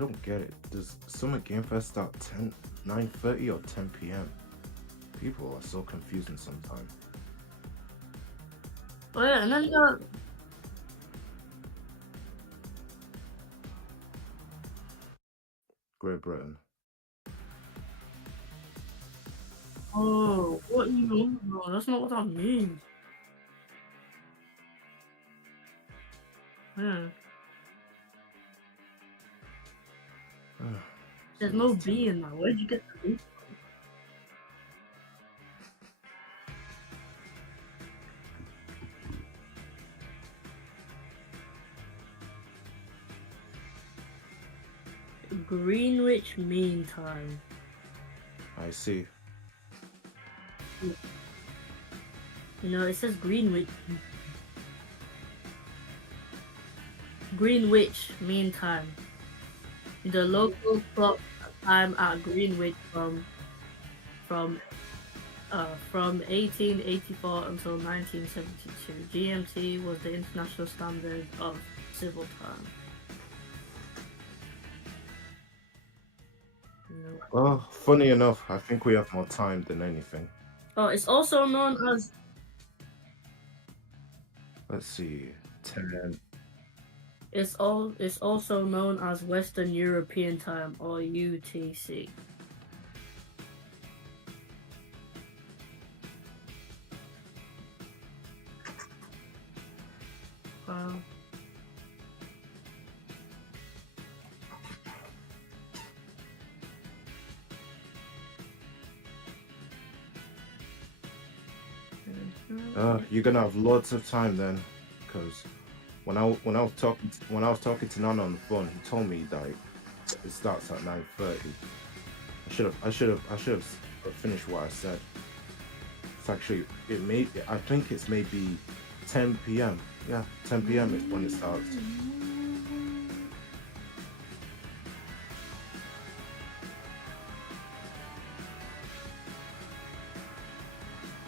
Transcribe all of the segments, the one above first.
don't get it. Does Summer Game Fest start 9:30 or 10 p.m.? People are so confusing sometimes. Oh yeah, and then Great Britain. oh, what you mean, bro? That's not what that means. Yeah, there's no B in that. Where'd you get the B? Greenwich Mean Time. I see. No, it says Greenwich. Greenwich Mean Time. The local clock time at Greenwich from 1884 until 1972. GMT was the international standard of civil time. No. Well, funny enough, I think we have more time than anything. Oh, it's also known as. Let's see. 10. It's also known as Western European Time, or UTC. Wow. You're gonna have lots of time then, because when I was talking to Nana on the phone, he told me that it starts at 9:30. I should have finished what I said. It's actually I think it's maybe 10 p.m. Yeah, 10 p.m. is when it starts.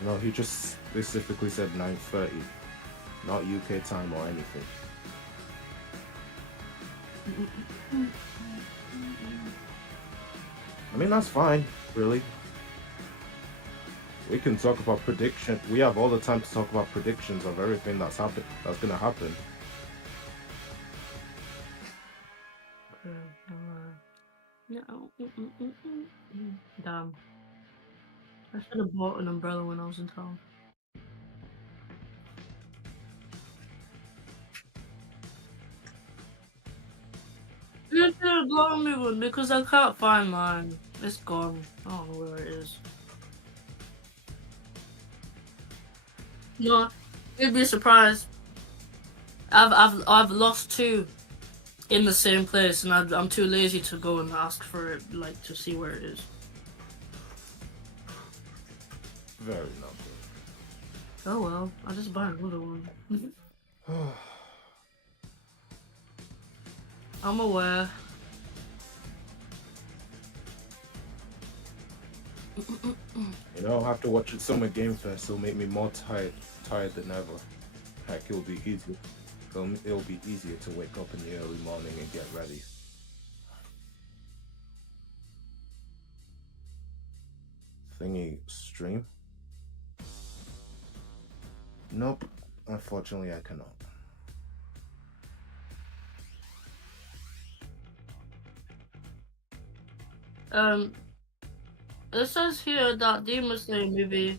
No, he just specifically said 9:30, not UK time or anything. I mean, that's fine, really. We can talk about prediction. We have all the time to talk about predictions of everything that's gonna happen. No. Damn. I should have bought an umbrella when I was in town. You should have gotten me one because I can't find mine. It's gone. I don't know where it is. No, you'd be surprised. I've lost two in the same place, and I'm too lazy to go and ask for it, like to see where it is. Very not Oh well, I'll just buy another one. I'm aware. You know, after watching Summer Game Fest, it'll make me more tired than ever. Heck, it'll be easier. It'll be easier to wake up in the early morning and get ready. Thingy stream? Nope. Unfortunately, I cannot. It says here that Demon Slayer movie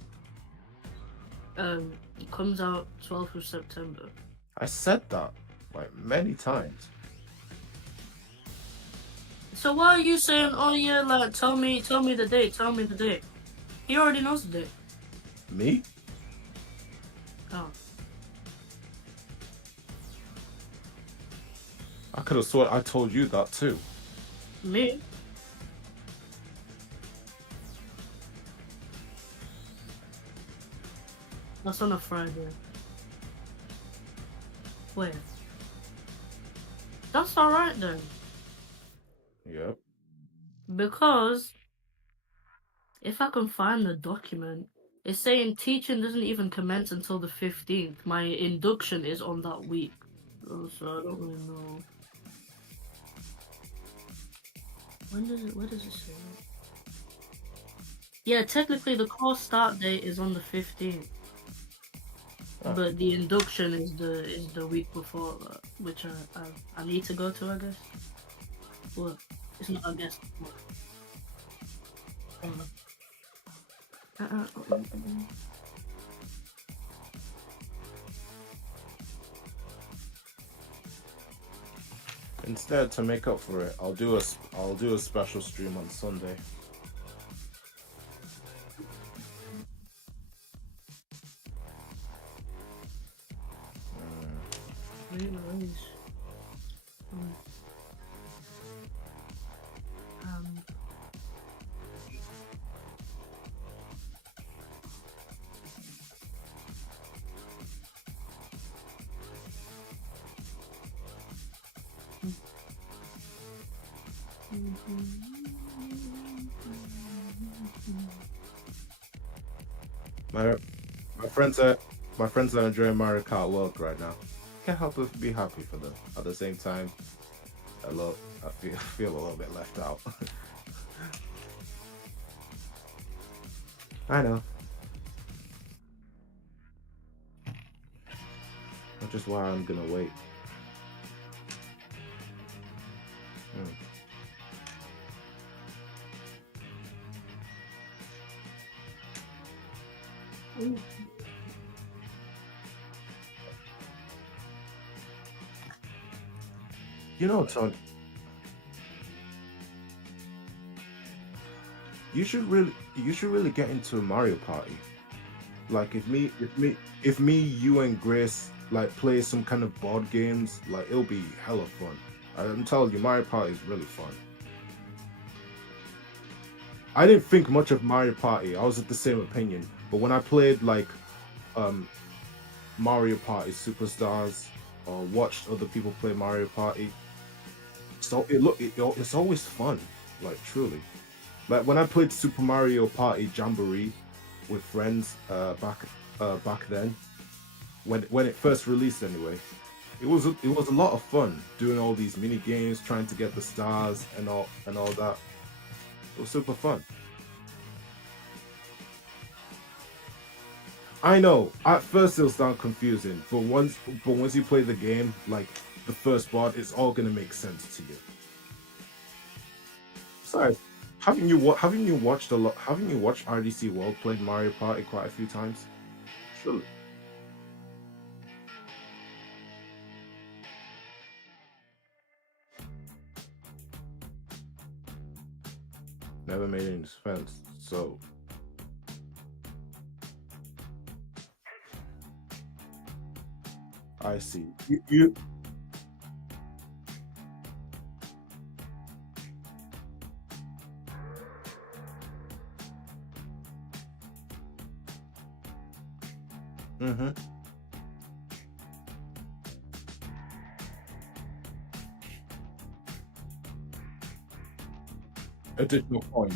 comes out 12th of September. I said that like many times. So why are you saying, oh yeah, like tell me the date? He already knows the date. Me? Oh. I could have sworn I told you that too. Me? That's on a Friday. Wait. That's alright then. Yep. Because if I can find the document, it's saying teaching doesn't even commence until the 15th. My induction is on that week. So I don't really know. When does it? Where does it say? Yeah, technically the course start date is on the 15th, Ah. but the induction is the week before, which I need to go to, I guess. Well, it's not, I guess. Uh, uh, uh, uh, Instead, to make up for it, I'll do a special stream on Sunday. Realize. Um, My my friends are enjoying Mario Kart World right now. Can't help but be happy for them. At the same time, I feel a little bit left out. I know. Which is why I'm gonna wait. Hmm. You know, Tony, you should really get into a Mario Party. Like if me, you and Grace like play some kind of board games, like it'll be hella fun. I'm telling you, Mario Party is really fun. I didn't think much of Mario Party. I was of the same opinion. But when I played like um Mario Party Superstars or watched other people play Mario Party, so it's always fun. Like truly. Like when I played Super Mario Party Jamboree with friends back then, when it first released anyway, it was a lot of fun doing all these mini games, trying to get the stars and all that. It was super fun. I know. At first it'll sound confusing, but once you play the game, like the first part, it's all gonna make sense to you. Besides, haven't you watched a lot? Haven't you watched RDC World play Mario Party quite a few times? Surely. Never made any sense. So I see. You mm-hmm. Additional point.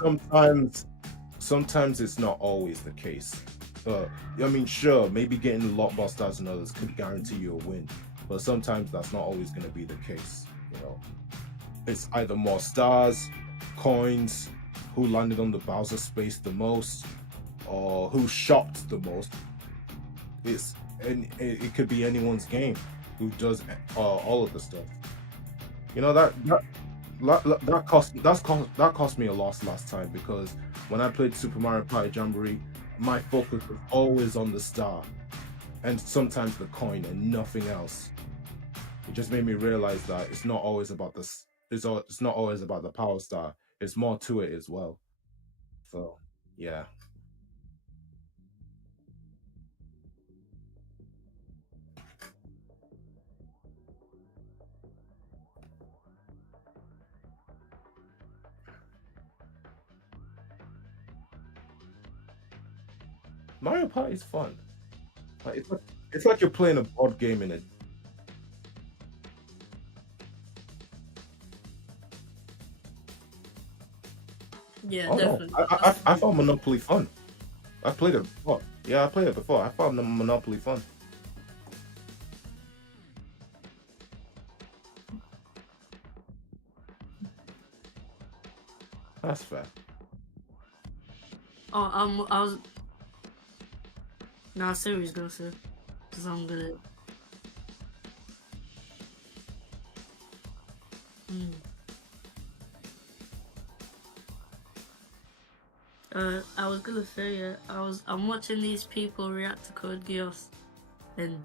Sometimes sometimes it's not always the case. Uh, I mean, sure, maybe getting a lot more stars than others could guarantee you a win, but sometimes that's not always going to be the case. You know, it's either more stars, coins, who landed on the Bowser space the most, or who shopped the most. And it could be anyone's game who does all of the stuff. You know that cost me a loss last time because when I played Super Mario Party Jamboree, my focus was always on the star and sometimes the coin and nothing else. It just made me realize that it's not always about this. It's not always about the power star. It's more to it as well. So yeah, Mario Party is fun. Like, it's like you're playing a board game in it. yeah, Oh no, definitely. I found Monopoly fun. I played it before. Yeah, I played it before. I found the Monopoly fun. That's fair. Oh, I was. Nah, I see what he's gonna say. Cause I'm gonna. Hmm. I was gonna say, yeah, I'm watching these people react to Code Geass, and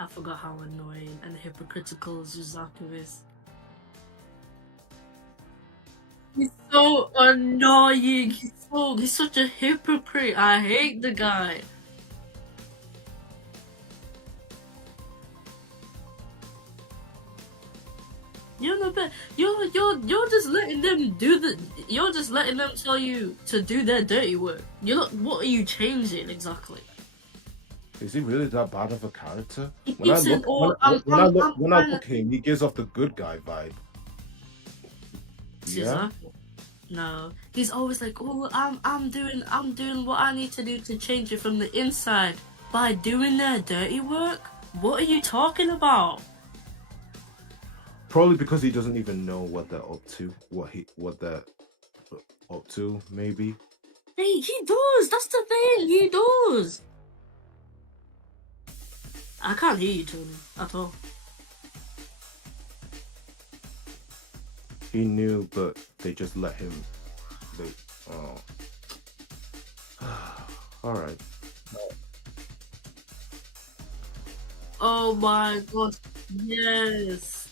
I forgot how annoying and hypocritical Suzaku is. He's so annoying. He's such a hypocrite. I hate the guy. You're not bad. You're just letting them do the. You're just letting them tell you to do their dirty work. You're not. What are you changing exactly? Is he really that bad of a character? He When I keeps saying, look, "Oh, I'm when I trying look to." him, he gives off the good guy vibe. Yeah. Suzaku. No, he's always like, "Oh, I'm doing what I need to do to change it from the inside by doing their dirty work." What are you talking about? Probably because he doesn't even know what they're up to, what they're up to, maybe. Hey, he does. That's the thing. He does. I can't hear you, Tony, at all. He knew, but they just let him. They, oh. All right. Oh my god. Yes.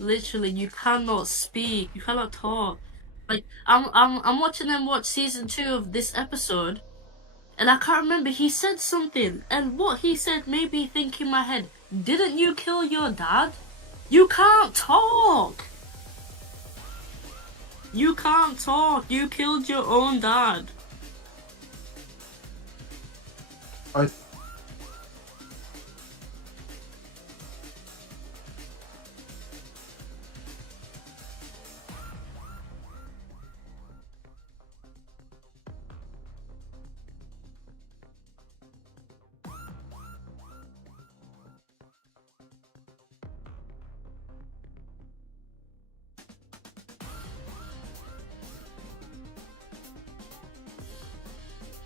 Literally, you cannot speak. You cannot talk. Like I'm watching them watch season 2 of this episode, and I can't remember. He said something, and what he said made me think in my head, didn't you kill your dad? You can't talk. You can't talk. You killed your own dad. I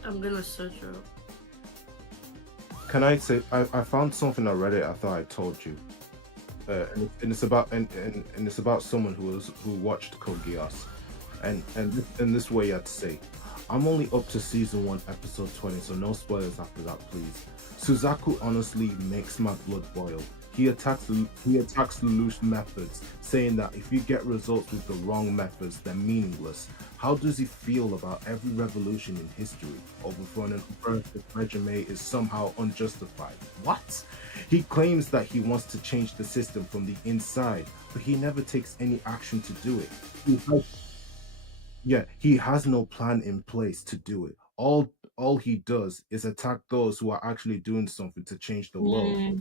I'm gonna search her up. can I say I found something on Reddit. I thought I told you. And it's about and it's about someone who watched Code Geass, and in this way, I had to say, I'm only up to season 1, episode 20, so no spoilers after that, please. Suzaku honestly makes my blood boil. He attacks Lelouch's methods, saying that if you get results with the wrong methods, they're meaningless. How does he feel about every revolution in history? Overthrowing an oppressive regime is somehow unjustified. What? He claims that he wants to change the system from the inside, but he never takes any action to do it. He has no plan in place to do it. All he does is attack those who are actually doing something to change the world.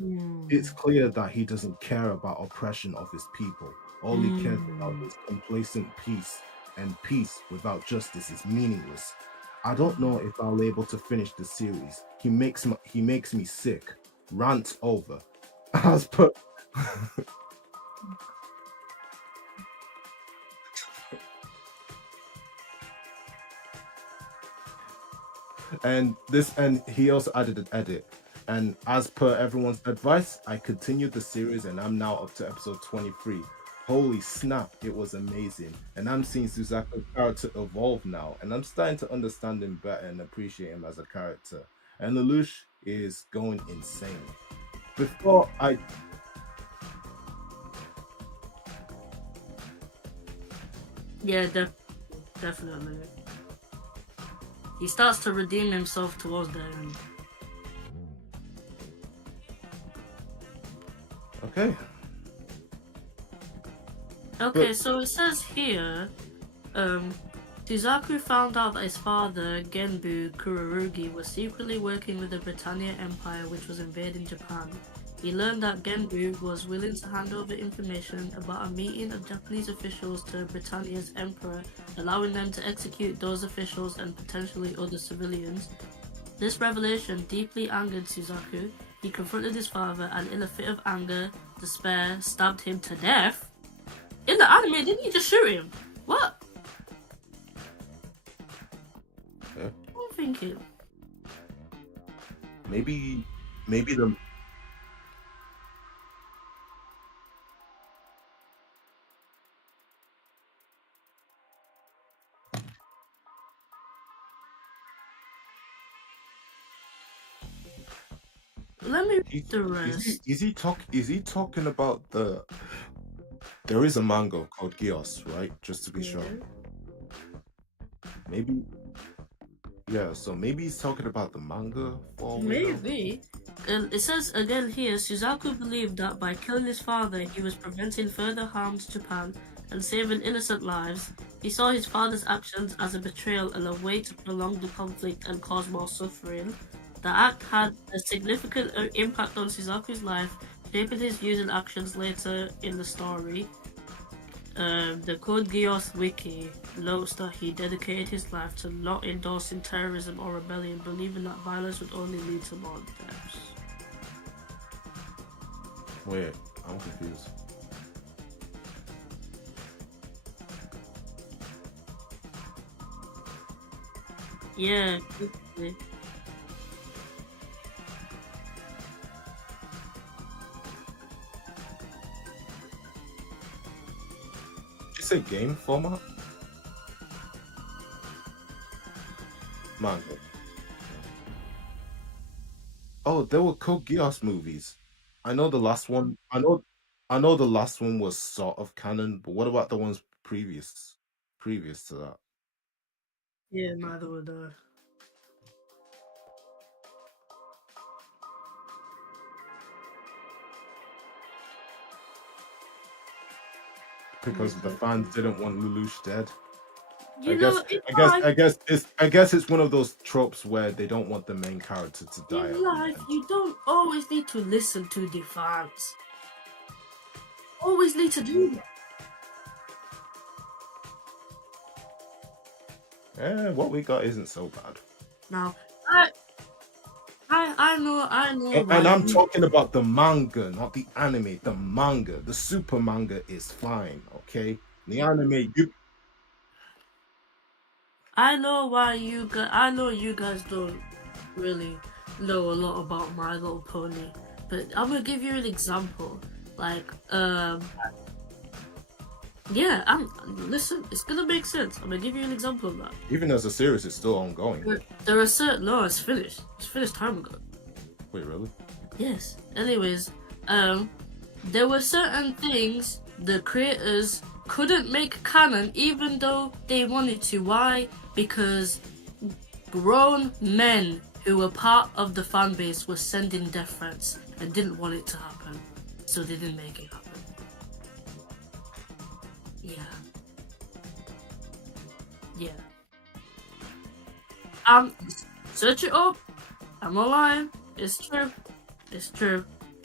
It's Mm. clear that he doesn't care about oppression of his people. All he cares about Mm. is complacent peace, and peace without justice is meaningless. I don't know if I'll be able to finish the series. He makes me sick. Rant over. As per and he also added an edit. And as per everyone's advice, I continued the series and I'm now up to episode 23. Holy snap, it was amazing. And I'm seeing Suzaku's character evolve now, and I'm starting to understand him better and appreciate him as a character. And Lelouch is going insane. Before I Yeah, definitely. He starts to redeem himself towards the end. Okay. Okay, But so it says here, Suzaku found out that his father, Genbu Kurorugi, was secretly working with the Britannia Empire, which was invading Japan. he learned that Genbu was willing to hand over information about a meeting of Japanese officials to Britannia's emperor, allowing them to execute those officials and potentially other civilians. This revelation deeply angered Suzaku. He confronted his father and, in a fit of anger, despair, stabbed him to death. In the anime, didn't he just shoot him? What? Yeah. I'm thinking. Maybe the Let me read the rest. is he talking about the? There is a manga called Gios, right? Just to be sure. Maybe. Yeah, so maybe he's talking about the manga. For all we know. Maybe. And it says again here, Suzaku believed that by killing his father, he was preventing further harm to Japan and saving innocent lives. He saw his father's actions as a betrayal and a way to prolong the conflict and cause more suffering. The act had a significant impact on Suzaku's life, shaping his views and actions later in the story. The Code Geass wiki notes that he dedicated his life to not endorsing terrorism or rebellion, believing that violence would only lead to more deaths. Wait, I'm confused. Yeah. Did you say game format? Manga. Oh, there were Code Geass movies. I know the last one. I know the last one was sort of canon, but what about the ones previous to that? Yeah, neither would I. Because the fans didn't want Lelouch dead. You know, I guess it's one of those tropes where they don't want the main character to die. in life, you don't always need to listen to the fans. Always need to do that. What we got isn't so bad. Now, I know. And I'm talking about the manga, not the anime. The manga, the super manga is fine, okay? The anime, I know why you guys. I know you guys don't really know a lot about My Little Pony, but I'm gonna give you an example. Like, yeah. Listen. It's gonna make sense. I'm gonna give you an example of that. even as a series, it's still ongoing. There are certain. No, it's finished. It's finished time ago. Wait, really? Yes. Anyways, there were certain things the creators couldn't make canon even though they wanted to. Why? Because grown men who were part of the fan base were sending death threats and didn't want it to happen. So they didn't make it happen. Yeah. Search it up. I'm not lying. It's true.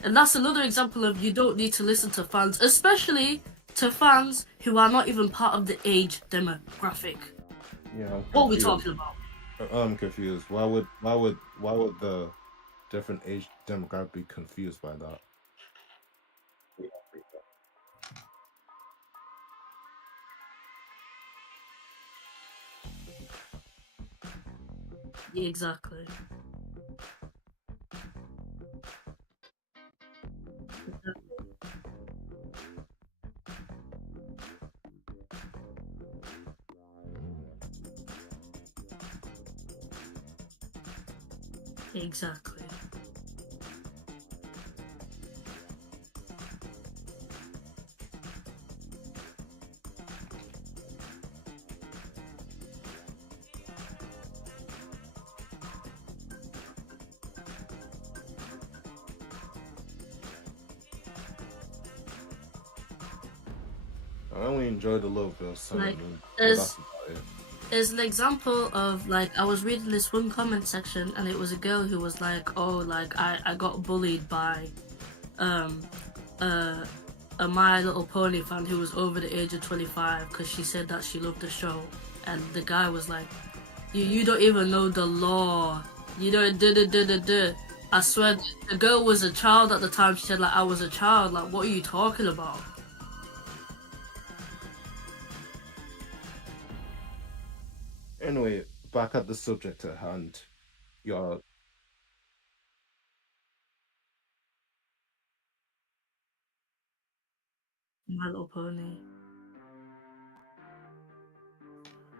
And that's another example of you don't need to listen to fans, especially to fans who are not even part of the age demographic. Yeah. What are we talking about? I'm confused. Why would the different age demographic be confused by that? Exactly. Exactly. I only enjoyed a little bit of Sun Like, and Moon, but there's- that's about it. There's an example of, like, I was reading this one comment section and it was a girl who was like, oh, like, I got bullied by um a My Little Pony fan who was over the age of 25 because she said that she loved the show, and the guy was like, "You don't even know the law. You don't do. I swear, the girl was a child at the time. She said like I was a child. Like, what are you talking about?" Anyway, back at the subject at hand. Your My Little Pony.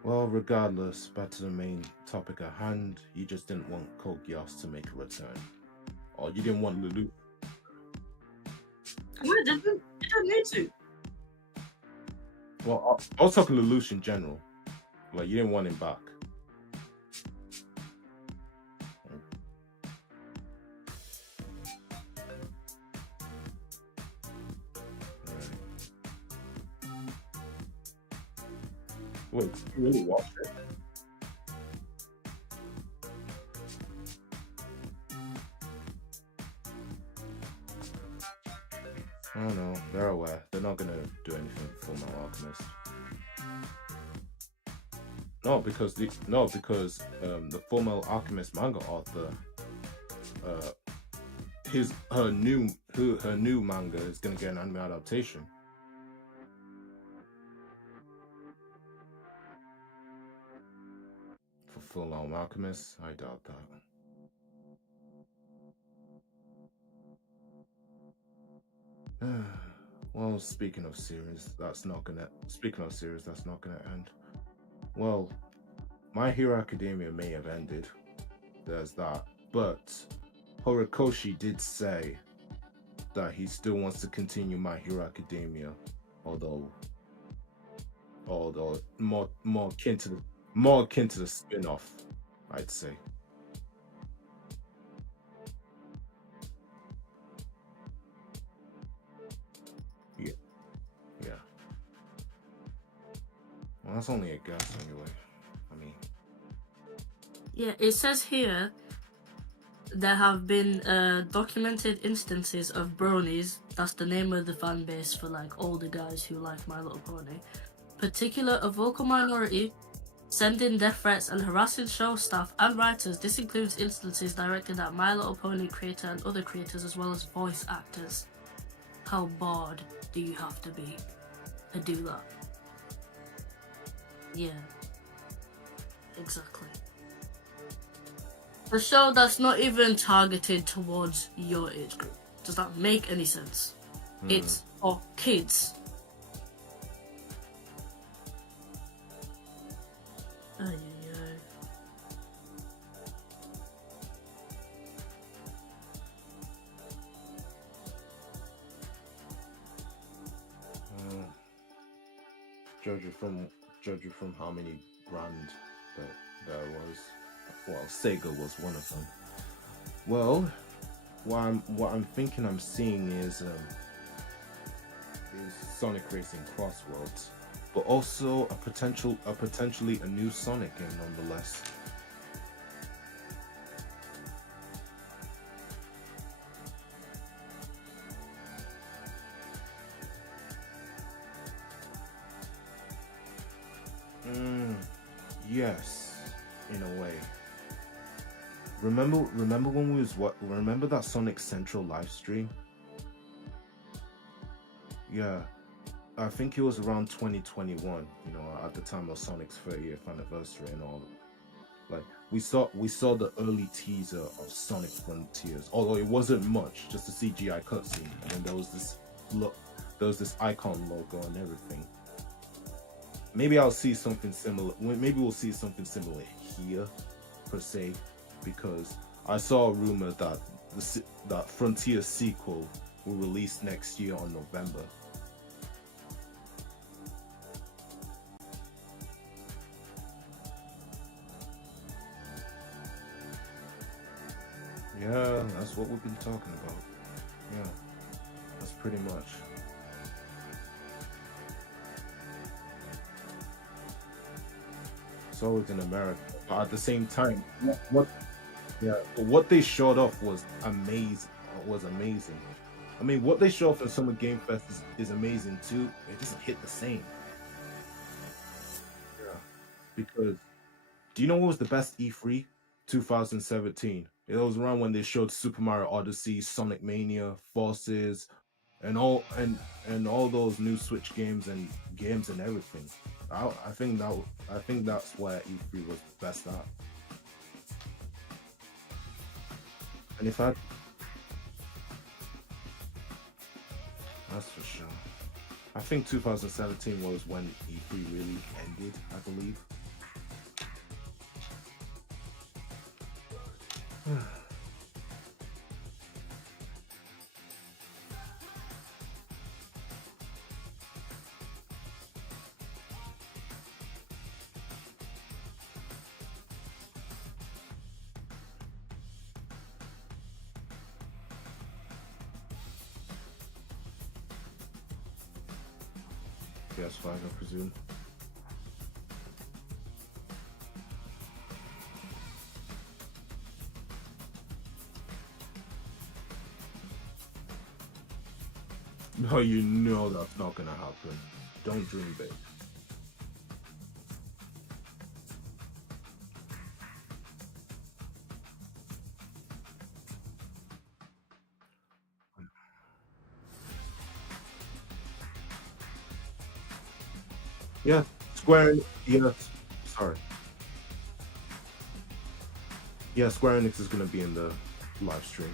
well, regardless, back to the main topic at hand. You just didn't want Code Geass to make a return, or you didn't want Lulu. I didn't need to. Well, I was talking Lelouch in general. Like, you didn't want him back. Wait, you really watched it? I don't know. They're aware. They're not gonna do anything with Fullmetal Alchemist. Because the Fullmetal Alchemist manga author, uh, her new manga is gonna get an anime adaptation. For Fullmetal Alchemist, I doubt that. Well, speaking of series, that's not gonna end. Well, My Hero Academia may have ended. There's that. But Horikoshi did say that he still wants to continue My Hero Academia, although more akin to the spin-off, I'd say. Yeah. Yeah. Well, that's only a guess anyway. I mean, Yeah, it says here there have been documented instances of bronies, that's the name of the fan base for like all the guys who like My Little Pony, particular a vocal minority, sending death threats and harassing show staff and writers. This includes instances directed at My Little Pony creator and other creators as well as voice actors. How bored do you have to be to do that? Yeah, exactly. A show that's not even targeted towards your age group. Does that make any sense? It's for kids. Ay, ay, ay. judging from how many brand that there was. Well, Sega was one of them. Well, what I'm thinking I'm seeing is Sonic Racing Crossroads, but also a potentially a new Sonic game nonetheless. Yes, in a way. Remember when we was remember that Sonic Central live stream? Yeah, I think it was around 2021, you know, at the time of Sonic's 30th anniversary and all. Like we saw the early teaser of Sonic Frontiers, although it wasn't much, just a CGI cutscene, and then there was this icon logo and everything. Maybe I'll see something similar. Maybe we'll see something similar here, per se, because I saw a rumor that that Frontier sequel will release next year on November. Yeah, that's what we've been talking about. Yeah, that's pretty much. So it's in America, but at the same time, what yeah, what they showed off was amazing. Was amazing. I mean, what they show off in Summer Game Fest is amazing too. It doesn't hit the same. Yeah. Because do you know what was the best E3? 2017. It was around when they showed Super Mario Odyssey, Sonic Mania, Forces, and all those new Switch games and everything. I think that's where E3 was best at. And if I that's for sure. I think 2017 was when E3 really ended, I believe. PS5, I presume. No, you know that's not gonna happen. Don't dream big. Yeah, yes. Sorry. Yeah, Square Enix is gonna be in the live stream.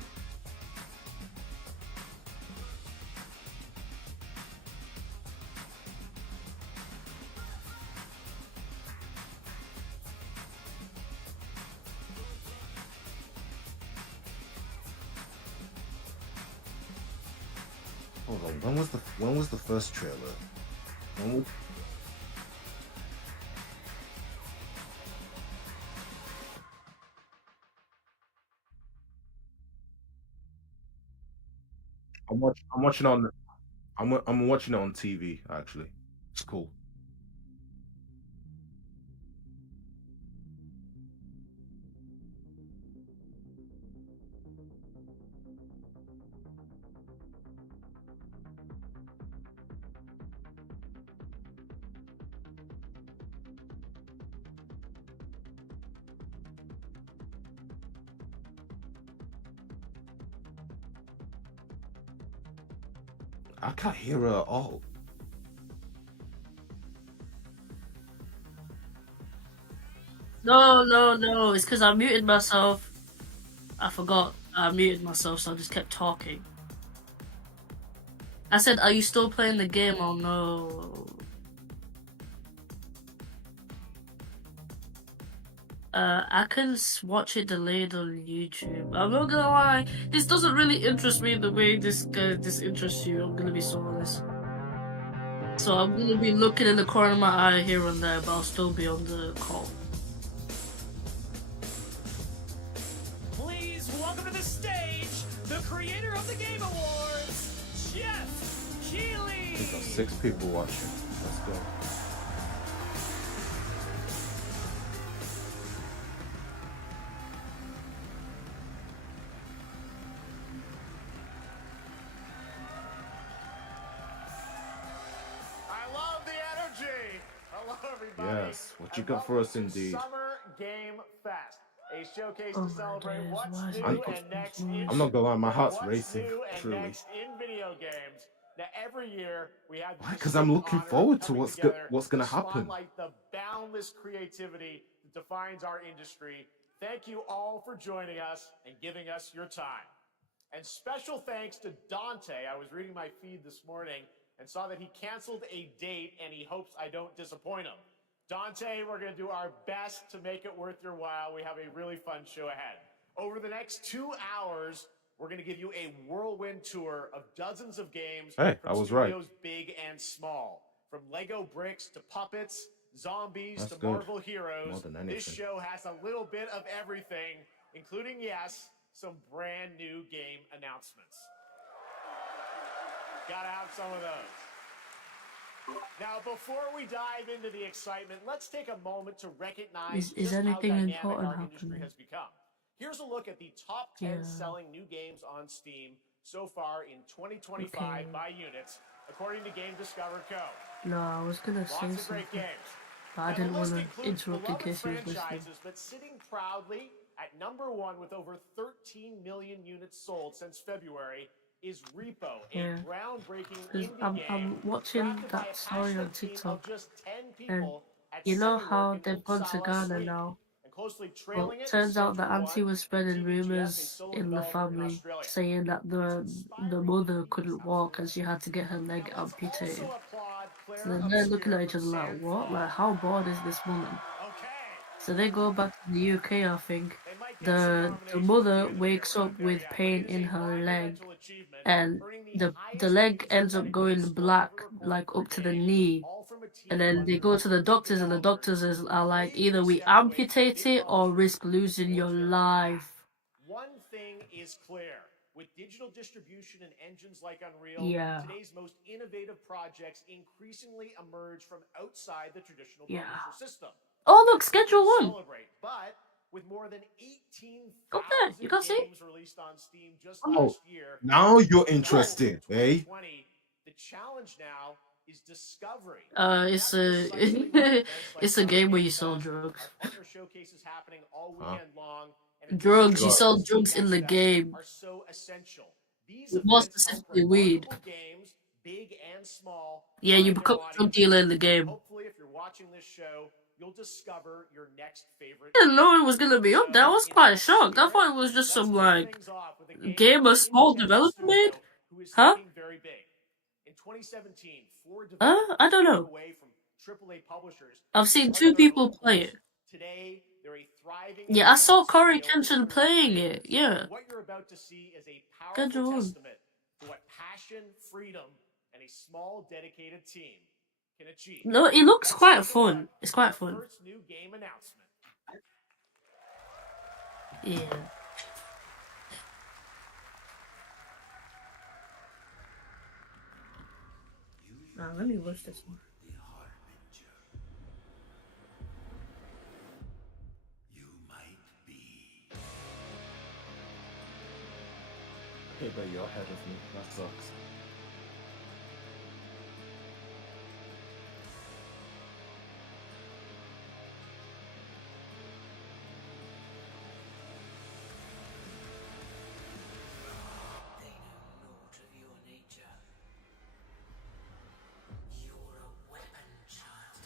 Hold on, when was the first trailer? When was, I'm watching on I'm watching it on TV actually. It's cool. I can't hear her at all. No. It's because I muted myself. I forgot I muted myself, so I just kept talking. I said, "Are you still playing the game?" Oh no. I can watch it delayed on YouTube. I'm not gonna lie, this doesn't really interest me the way this interests you. I'm gonna be so honest. So I'm gonna be looking in the corner of my eye here and there, but I'll still be on the call. Please welcome to the stage the creator of the Game Awards, Jeff Keighley. We've got 6 people watching. Let's go. I love the energy. Hello, everybody. Yes, what you got for us, welcome to indeed? Summer Game Fest, a showcase Oh to my celebrate days, what's why is it new making and next such in noise? I'm not gonna lie, my heart's what's racing. new and Truly. next in video games. Now, every year we have Why? the Because I'm distinct looking honor of forward to coming what's together gonna to happen. spotlight the boundless creativity that defines our industry. Thank you all for joining us and giving us your time. And special thanks to Dante. I was reading my feed this morning and saw that he canceled a date and he hopes I don't disappoint him. Dante, we're going to do our best to make it worth your while. We have a really fun show ahead. Over the next 2 hours, we're going to give you a whirlwind tour of dozens of games Hey, from I was right. studios big and small. From Lego bricks to puppets, zombies That's to good. Marvel heroes, More than this anything. show has a little bit of everything, including, yes, some brand new game announcements. Gotta have some of those. Now, before we dive into the excitement, let's take a moment to recognize Is just how anything dynamic important our industry happening? has become. Here's a look at the top 10 Yeah. selling new games on Steam so far in 2025 Okay. by units, according to Game Discover Co. No, I was gonna say Lots of great something, games. but I Now, the didn't want list to includes interrupt in beloved case he was listening. franchises, but sitting proudly at number one with over 13 million units sold since February is Repo, Yeah. a groundbreaking Because indie game I'm watching crafted by a that story on passionate team of TikTok, just 10 and people at you know SemiWork how in they've gone to Uppsala, Ghana Sweden. now? And closely Well, trailing it, turns out the Century auntie One, was spreading TVGF, a rumors solo in the developer in family Australia. saying that the Inspiring mother to couldn't South walk Florida. and she had to get her leg Now, let's amputated. also applaud So Claire then they're looking Obscure at each from other like, what? Sandfall. Like, how bored is this woman? Okay. So they go back to the UK, I think. They might get some The nominations mother for you wakes this year. We're up not there with yet, but pain it is in a her leg, monumental achievement, and earning the highest leg user ends up Metacritic going score black, ever recorded like for a up to the game, knee. all from a team And of then they go to the doctors, and the doctors are like, either we amputate it or risk losing your life. One thing is clear. With digital distribution and engines like Unreal, Yeah. today's most innovative projects increasingly emerge from outside the traditional Yeah. publisher system. Oh, look, Schedule 1. Celebrate, but with more than 18,000 Okay, you can see. games released on Steam just Oh, last year, now you're doubled in interested, eh? 2020, the challenge now is discovery. It's That's precisely what events like it's a game where you Game sell Fest, drugs. our partner showcases happening all weekend long, and Drugs, you Drugs. sell drugs in the game. are so essential. These More events help specifically, weed. remarkable games, big and small, Yeah, you find their become a drug audience. dealer in the game. Hopefully, if you're watching this show, you'll discover your next favorite. I didn't know it was gonna be up there. I was quite shocked. I thought it was just some like game a small developer made. Huh? Very big. In 2017, 4 I don't know. away from AAA publishers. I've seen 2 people play it. Today, they're a thriving. Yeah, I saw Corey studio Kenshin playing it. Yeah. What you're about to see is a Good powerful job. testament to what passion, freedom, and a small, dedicated team can achieve. No, it looks quite fun. It's quite fun. First new game announcement. Yeah. Let me watch this one. Hey, but you're ahead of me. That sucks. They know naught of your nature. You're a weapon, child.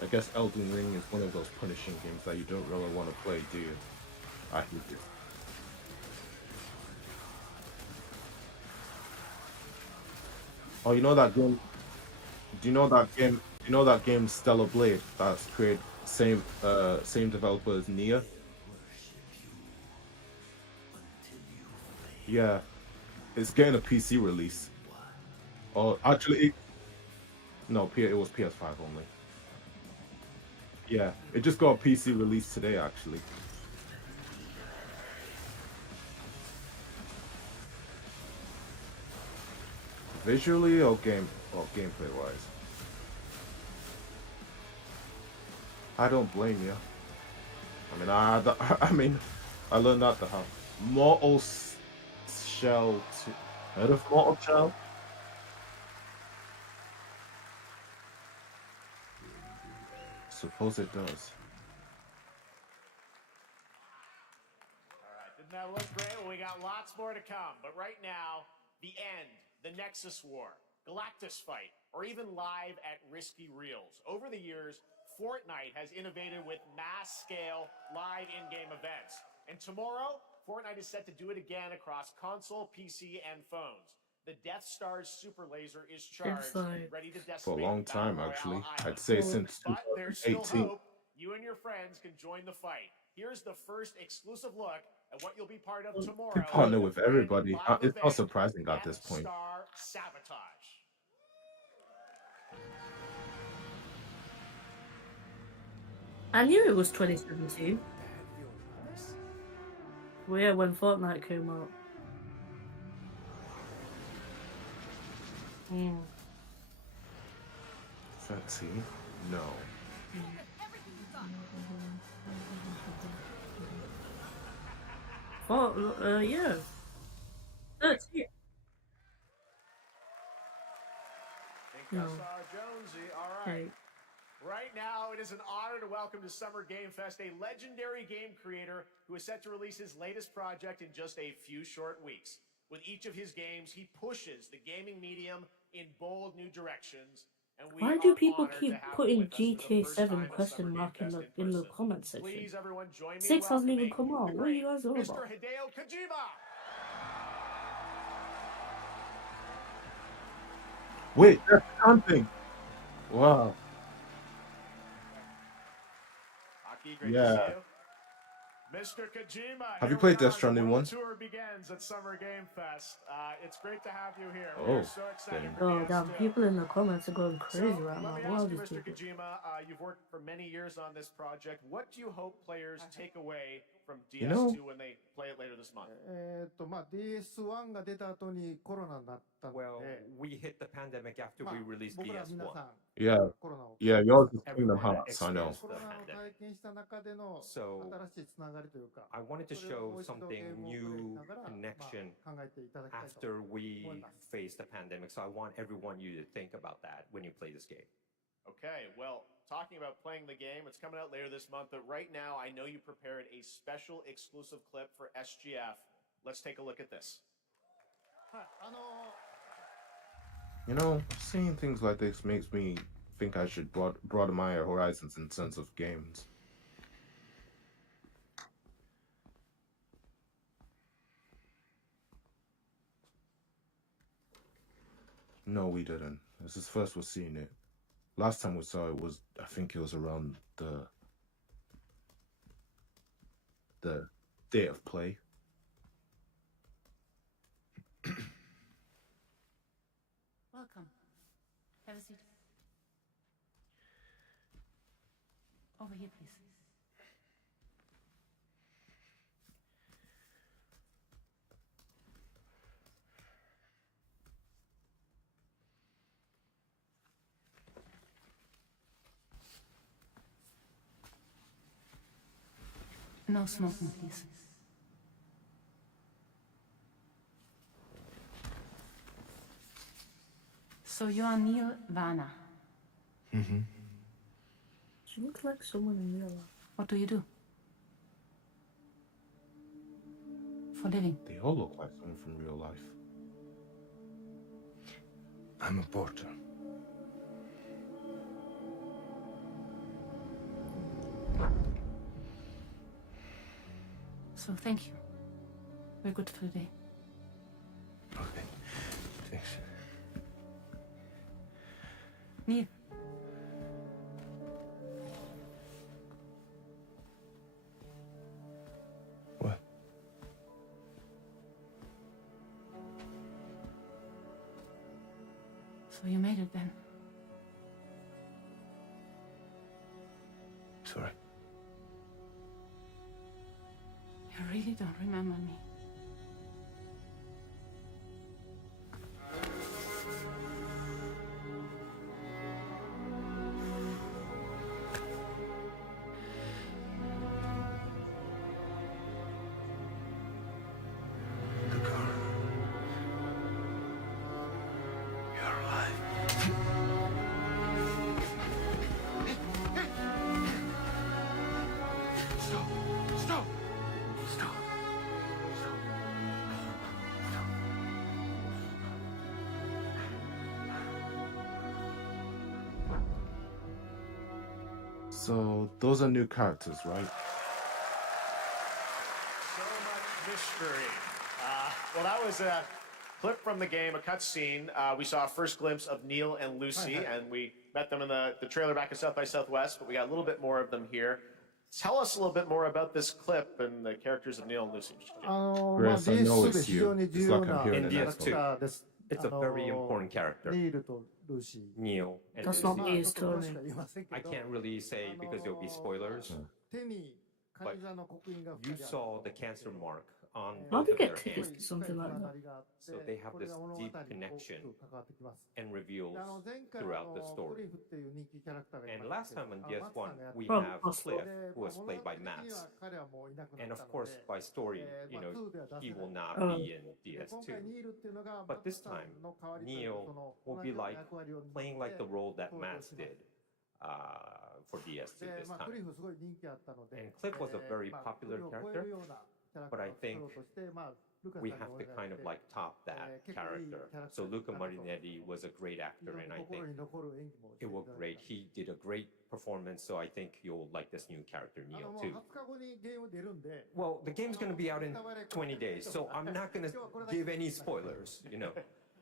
I guess Elden Ring is one of those punishing games that you don't really want to play, do you? I hate it. Oh, you know that game? Do you know that game? You know that game Stellar Blade that's created same developer as Nier? Yeah, it's getting a PC release. Oh, actually, no, it was PS5 only. Yeah, it just got a PC release today, actually. Visually or gameplay wise? I don't blame you. I mean, I mean, I learned that the hard. Mortal Shell 2. Heard of Mortal Shell? Suppose it does. All right, didn't that look great? Well, we got lots more to come. But right now, the end, the Nexus War, Galactus Fight, or even live at Risky Reels. Over the years, Fortnite has innovated with mass-scale live in-game events. And tomorrow, Fortnite is set to do it again across console, PC, and phones. The Death Star's super laser is charged, ready to decimate For a long time, Battle Royale actually. Island. I'd say since But there's still 2018. hope. You and your friends can join the fight. Here's the first exclusive look at what you'll be part of tomorrow. We partner with at the everybody. live It's not event, surprising at this Death point. Star Sabotage. I knew it was 2017. Well, yeah, when Fortnite came out. Mm. Fancy? No. Oh, yeah. 13. No. Jonesy, all right. Okay. Right now, it is an honor to welcome to Summer Game Fest a legendary game creator who is set to release his latest project in just a few short weeks. With each of his games, he pushes the gaming medium in bold new directions. And we Why are do people honored to keep have him putting with us for the GTA first 7 time at question Summer Game mark Fest in the person. comment section? Please, everyone, join me in 6 hasn't even welcoming come out. the What are you great guys on Mr. about? Hideo Kojima. Wait, that's something. Wow. Aki, great Yeah. to see you. Mr. Kojima, Have you here played we are. Death Stranding The 1? World Tour begins at Summer Game Fest. It's great to have you here. We Oh, are so excited dang. for Oh, damn. DS2. People in the comments are going crazy So right let now. me What ask are you, these Mr. people? Kojima, you've worked for many years on this project. What do you hope players take away from You know, DS2 when they play it later this month? DS1 が出た後にコロナになったの Well, で、 we hit the pandemic after まあ we released 僕ら皆 DS1. さん yeah, コロナを yeah, yours is Kingdom Everyone Hearts, I know. experienced コ the ロナを pandemic. 体験した中での So 新しいつながりというか、 I wanted to それをも show う一度 something ゲームをプレイし new ながら、 connection 考えていただきたいと after 思 we います。 faced the pandemic. So I want everyone you to think about that when you play this game. Okay, well, talking about playing the game, it's coming out later this month, but right now I know you prepared a special exclusive clip for SGF. Let's take a look at this. はい、You know, seeing things like this makes me think I should broaden my horizons in terms of games. No, we didn't. This is first we're seeing it. Last time we saw it was, I think it was around the day of play. Welcome. Have a seat. Over here, please. No smoking, please. So you are Neil Varner. She looks like someone in real life. What do you do? For living? They all look like someone from real life. I'm a porter. So thank you. We're good for today. Okay. Thanks. Neil. What? So you made it then. Sorry. You really don't remember me. The car. You're alive. Stop. Stop. Stop. Stop. Stop. So those are new characters, right? So much mystery. Well, that was a clip from the game, a cutscene. We saw a first glimpse of Neil and Lucy, and we met them in the trailer back at South by Southwest, but we got a little bit more of them here. Tell us a little bit more about this clip and the characters of Neil and Lucy. まあ Grace, I know DS2 で it's 非 you. 常に It's 重要 like な I'm キ hearing ャ an ラ Yes, ク too. ターです。 It's a very important character. ニールとルーシー。 Neil and That's not Lucy. me. ちょっと詳しくは言いませんけ I ど、 can't really say because there'll be spoilers. 手にカニ座の刻印が You 2人ある saw the cancer mark on How both do you of get their tickets hands to something like that? So they have this deep connection and reveals で前回 throughout the ク story. リフっていう人気キャラクターがい And ました last けど time on マッツさ DS1, んがやって we From have Oslo. Cliff, で who was 物 played 語 by 的に Max. は彼はもういなくな And った of の course, で by story, まあ 2では出 he せな will い not Oh. be in で今 DS2. 回ニールっていうのが But マッツ this さん time, の代わりという Neo かその will 同 be じような like 役割を担って playing like the role that 登場 Max します did for DS2 で this まあク time. リフすごい人気あったので And Cliff was a very まあ popular クリフを超え character, るようなキャラク but タ I ーを作 think ろうとしてまあルカさん we に have お to 願い kind of して like top that character. So Luca Marinetti was a great 非 actor, 常に and I 心 think に残る演技もして it いた worked だき great. ました He did a great performance, so I think you'll like this new character, も Neo, う too. 20日後にゲーム出るんで Well, the game's going to be out in 20 days, so I'm not going to give any spoilers, you know.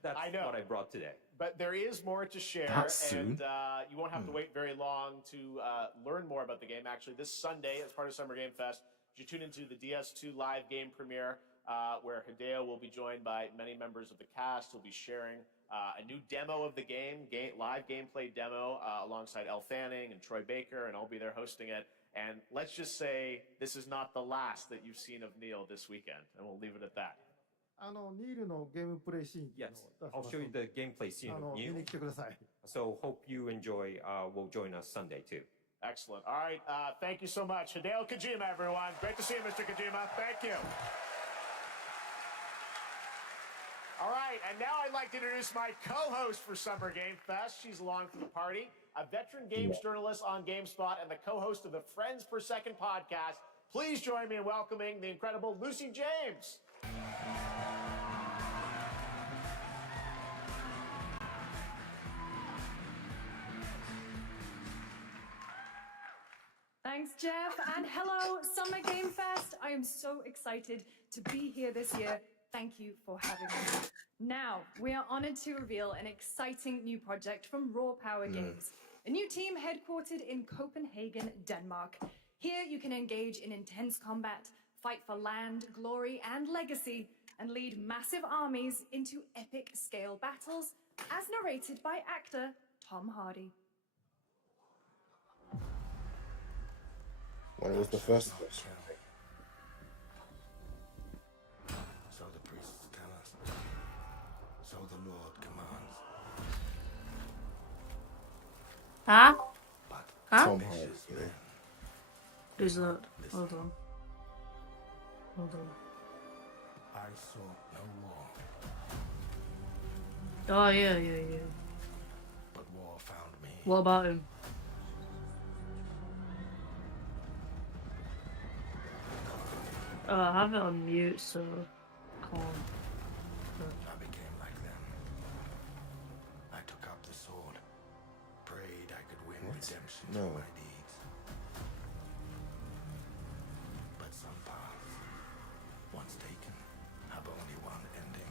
That's I know. what I brought today. But there is more to share, That soon? and you won't have to wait very long to learn more about the game. Actually, this Sunday, as part of Summer Game Fest, you tune into the DS2 live game premiere, where Hideo will be joined by many members of the cast. He'll be sharing a new demo of the live gameplay demo, alongside Elle Fanning and Troy Baker, and I'll be there hosting it. And let's just say this is not the last that you've seen of Neil this weekend, and we'll leave it at that. ニールのゲームプレイシーンっていう Yes, のを出し I'll ます show you ので the gameplay scene of 見 Neo. に来てください So hope you enjoy. Will join us Sunday too. Excellent. All right. Thank you so much. Hideo Kojima, everyone. Great to see you, Mr. Kojima. Thank you. All right. And now I'd like to introduce my co-host for Summer Game Fest. She's along for the party, a veteran games journalist on GameSpot and the co-host of the Friends Per Second podcast. Please join me in welcoming the incredible Lucy James. Thanks, Jeff, and hello, Summer Game Fest. I am so excited to be here this year. Thank you for having me. Now, we are honored to reveal an exciting new project from Raw Power Games, a new team headquartered in Copenhagen, Denmark. Here, you can engage in intense combat, fight for land, glory, and legacy, and lead massive armies into epic scale battles, as narrated by actor Tom Hardy. When it was the first question. So the priests tell us. So the Lord commands. Huh? But Huh? Tom Hardy. Yeah. Who's that? Hold on. Hold on. I saw no war, Oh, yeah. but war found me. What about him? I have it on mute, so can't. I became like them. I took up the sword, prayed I could win redemption No. for my deeds. But some paths, once taken, have only one ending.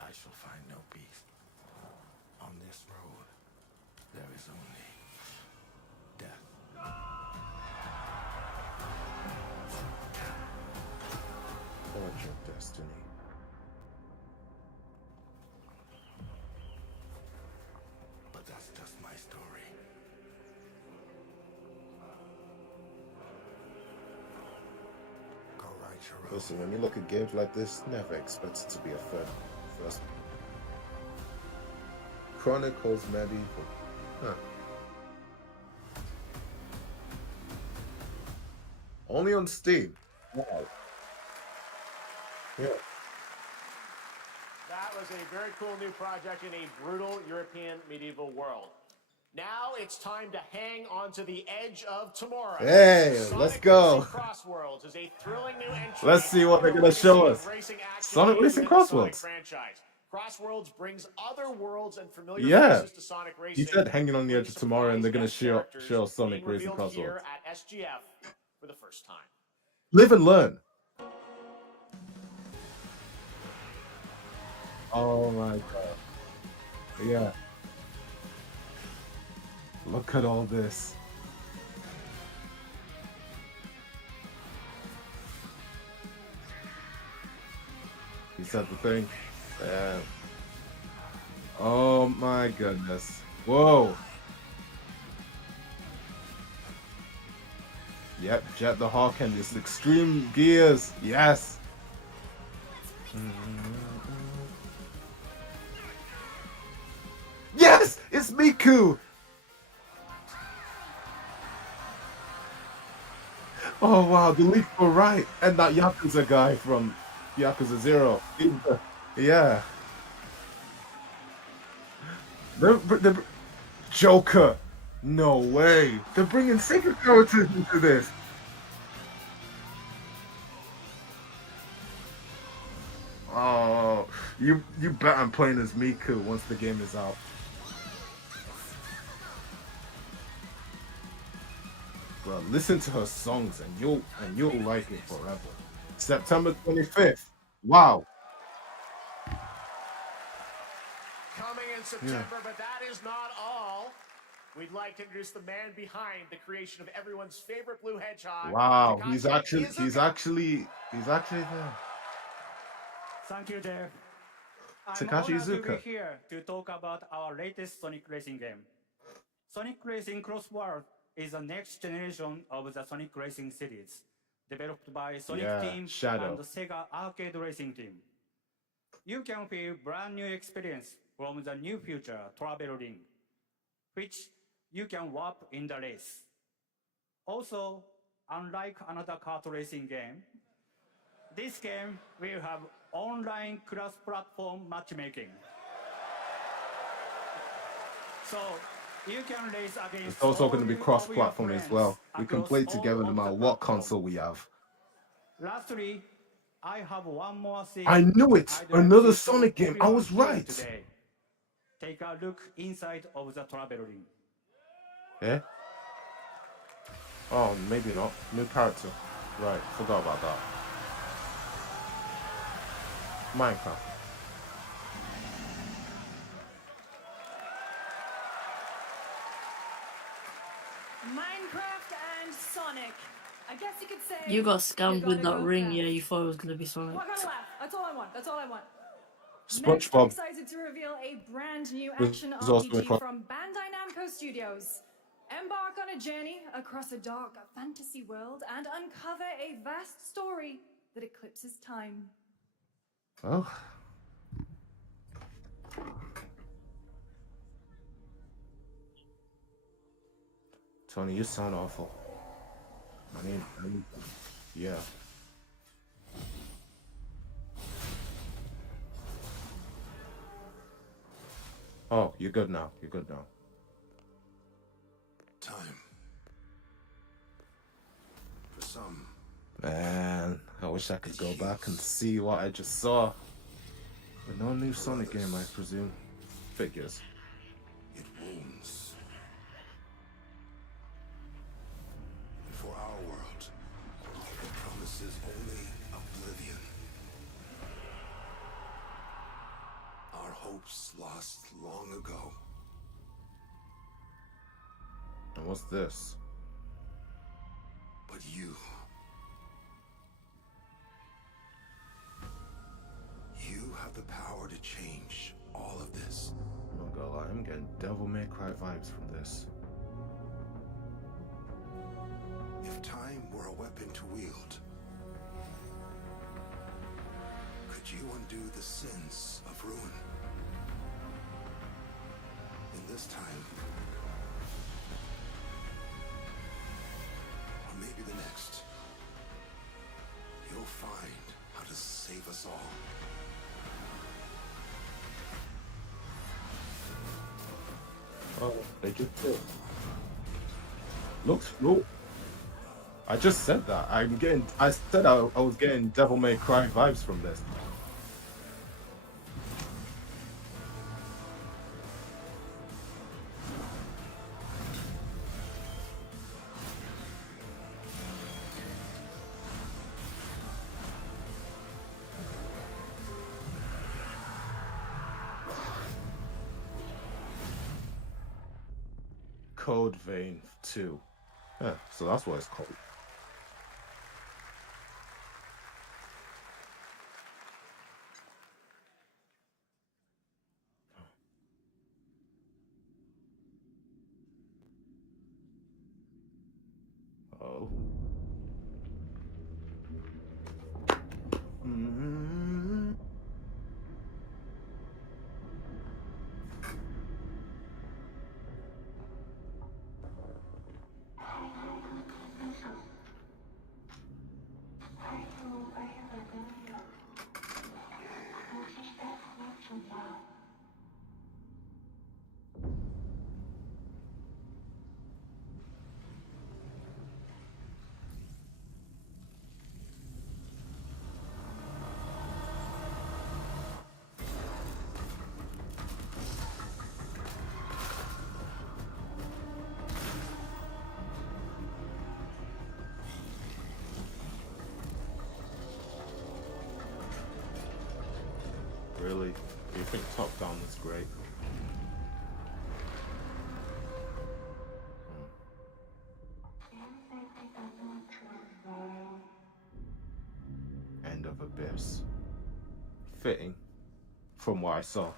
I shall find no peace. On this road, there is only death. Forge of Destiny. But that's just my story. Go write your own. Listen, when you look at games like this, never expect it to be a first. Chronicles Medieval. Huh. Only on Steam. Wow. Yeah. That was a very cool new project in a brutal European medieval world. Now it's time to hang on to the edge of tomorrow. Hey, Sonic let's go. Racing Crossworlds is a thrilling new entry. Let's see what they're into gonna the show legacy us. of racing action Sonic within Racing the Sonic Crossworlds. franchise. Crossworlds brings other worlds and familiar Yeah. faces to Sonic Racing. He said hanging on the edge of tomorrow, and they're gonna Surprise show guest show characters Sonic being Racing revealed here Crossworlds. at SGF for the first time. Live and learn. Oh my god. Yeah. Look at all this. He said the thing. Yeah. Oh my goodness. Whoa. Yep, Jet the Hawk and his extreme gears. Yes. Yes, it's Miku. Oh wow, the leaks were right, and that Yakuza guy from Yakuza 0. Yeah. The Joker. No way. They're bringing secret characters into this. Oh, you bet I'm playing as Miku once the game is out. Bro, listen to her songs and you'll like it forever. September 25th. Wow. Coming in September, but that is not all. We'd like to introduce the man behind the creation of everyone's favorite blue hedgehog. Wow, he's Takashi actually there. Thank you, Dave. I'm Takashi honored to Iizuka. be here to talk about our latest Sonic Racing game. Sonic Racing Cross World is the next generation of the Sonic Racing series, developed by Sonic Yeah, Team Shadow. and the Sega Arcade Racing Team. You can feel brand new experience from the new future travel ring, which you can warp in the race. Also, unlike another kart racing game, this game will have online cross-platform matchmaking. So you can race against. It's also going to be all of cross-platform your as well. friends We can across play all together no of matter the what platforms. console we have. Lastly, I have one more thing. I knew it! I'd like Another to show Sonic game. I everyone was here right. Today. Take a look inside of the travel ring. Yeah? Oh, maybe not. New character. Right, forgot about that. Minecraft. Minecraft and Sonic. I guess you could say You got scammed you with gotta that go ring, fast. yeah, you thought it was gonna be Sonic. What kind of laugh? That's all I want. That's all I want. Next, I'm SpongeBob excited to reveal a brand new was action also RPG across- from Bandai Namco Studios. Embark on a journey across a dark fantasy world and uncover a vast story that eclipses time. Oh. Tony, you sound awful. I need, yeah. Oh, you're good now. You're good now. Time. For some, Man, I wish I could go back and see what I just saw. But no new Sonic game, I presume. Figures. it wounds. And for our world, it promises only oblivion. Our hopes lost long ago. And what's this? But you have the power to change all of this. I'm not gonna lie, I'm getting Devil May Cry vibes from this. If time were a weapon to wield, could you undo the sins of ruin? In this time, or maybe the next, you'll find how to save us all. Oh, they just did. Looks cool. I just said that. I said I was getting Devil May Cry vibes from this. Code Vein 2. Yeah, so that's what it's called. Oh. really. You think Top Gun was great? End of Abyss. Fitting, from what I saw.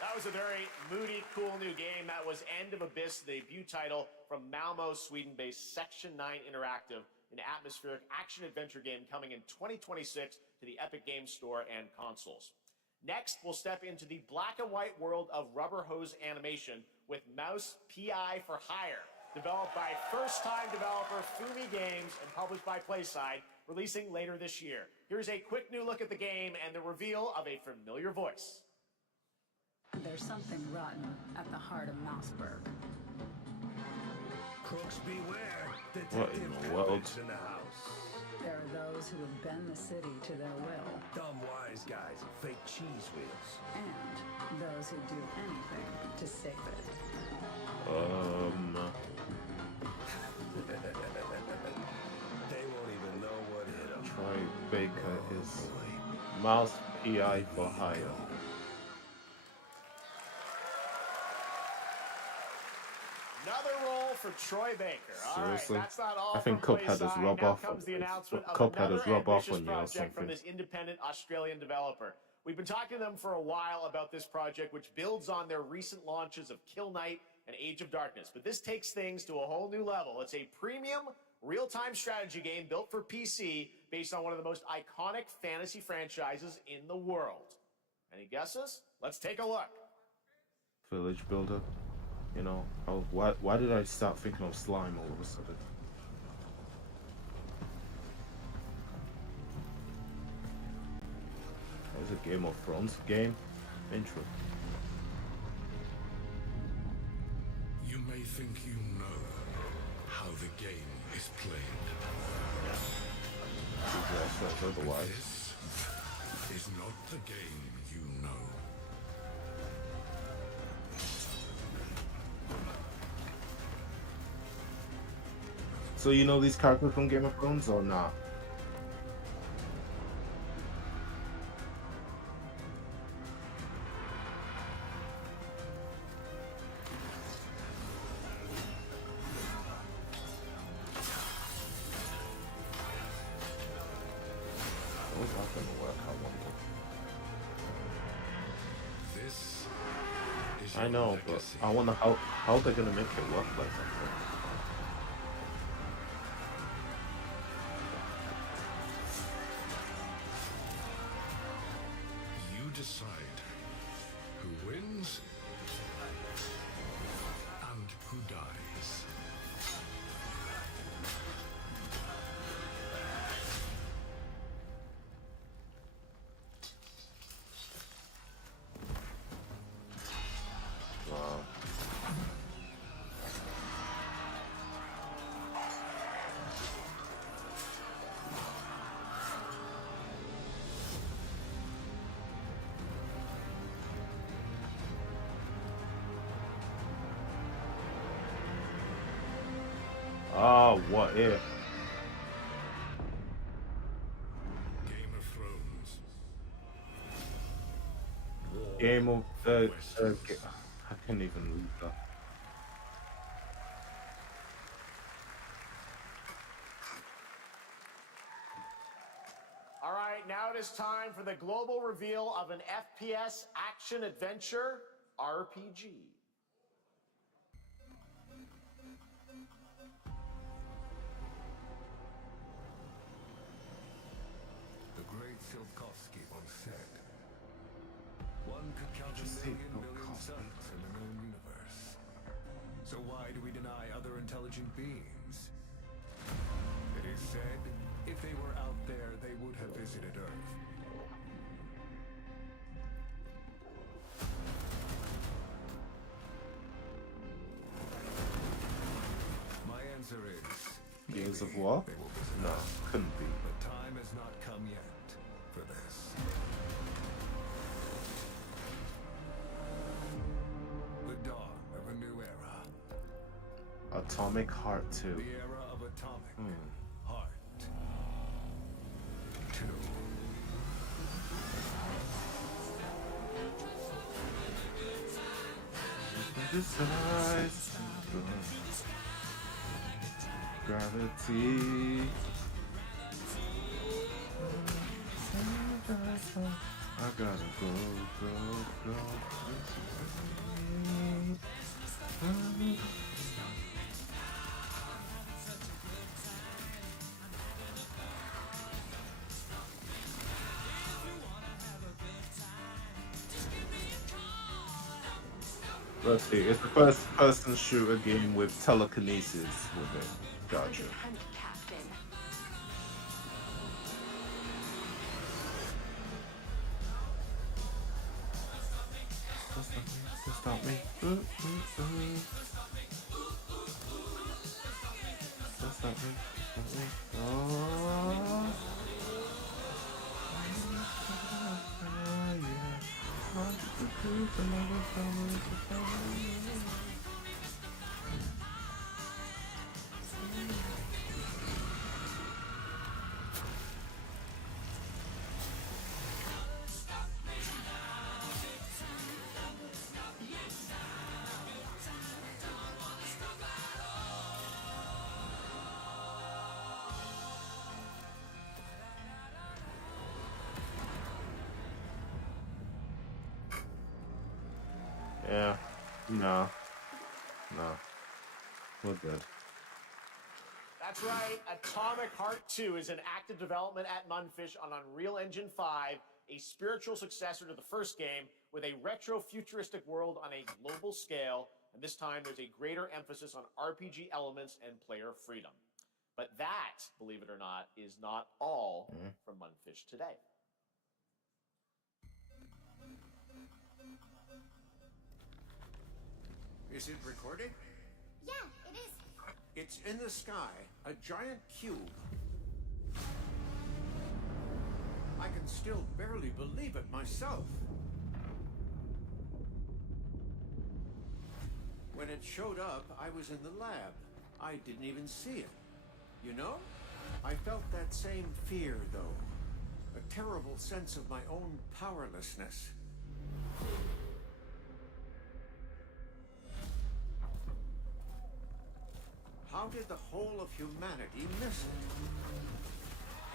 That was a very moody, cool new game. That was End of Abyss, the debut title from Malmo, Sweden-based Section 9 Interactive, an atmospheric action-adventure game coming in 2026 to the Epic Games Store and consoles. Next, we'll step into the black and white world of rubber hose animation with Mouse P.I. for Hire, developed by first-time developer Fumi Games and published by PlaySide, releasing later this year. Here's a quick new look at the game and the reveal of a familiar voice. There's something rotten at the heart of Mouseburg. Crooks beware. What in the world? In the house. There are those who have bent the city to their will. Dumb wise guys and fake cheese wheels. And those who do anything to save it. They won't even know what hit them. Troy Baker is Mouse P.I. for Hire. Another role for Troy Baker. Seriously? All right, that's not all I think from Cuphead has PlaySide. rub Now off. comes the announcement of Cuphead has another rub off ambitious on you or project from something. this independent Australian developer. We've been talking to them for a while about this project, which builds on their recent launches of Kill Knight and Age of Darkness. But this takes things to a whole new level. It's a premium, real-time strategy game built for PC based on one of the most iconic fantasy franchises in the world. Any guesses? Let's take a look. Village Builder. You know, why did I start thinking of slime all of a sudden? There's a Game of Thrones game intro. You may think you know how the game is played. Otherwise. This is not the game you know. So you know these characters from Game of Thrones or not? How's that gonna work? I wonder. This is I your know, but legacy. I wonder how they're gonna make it work like that. You decide who wins and who dies. Wow. Ah, what if? Game of Thrones. Game of I can't even read that. All right, now it is time for the global reveal of an FPS action-adventure RPG. The great Silkovsky once said, one could count a Just say million suns in a known universe. So why do we deny other intelligent beings? It is said, if they were out there, they would have visited Earth. My answer is, Gears of War? they will visit No, us. couldn't be. But time has not come yet for this. The dawn of a new era. Atomic Heart 2. The era of Atomic Heart 2. decides to go. Gravity. I gotta go. Let's see, it's the first person shooter game with telekinesis with it. Gotcha. Stop me. Stop me. Oh. Yeah. No. We're good. That's right. Atomic Heart 2 is in active development at Munfish on Unreal Engine 5, a spiritual successor to the first game with a retro-futuristic world on a global scale, and this time there's a greater emphasis on RPG elements and player freedom. But that, believe it or not, is not all from Munfish today. Is it recording? Yeah, it is. It's in the sky, a giant cube. I can still barely believe it myself. When it showed up, I was in the lab. I didn't even see it. You know? I felt that same fear, though. A terrible sense of my own powerlessness. How did the whole of humanity miss it?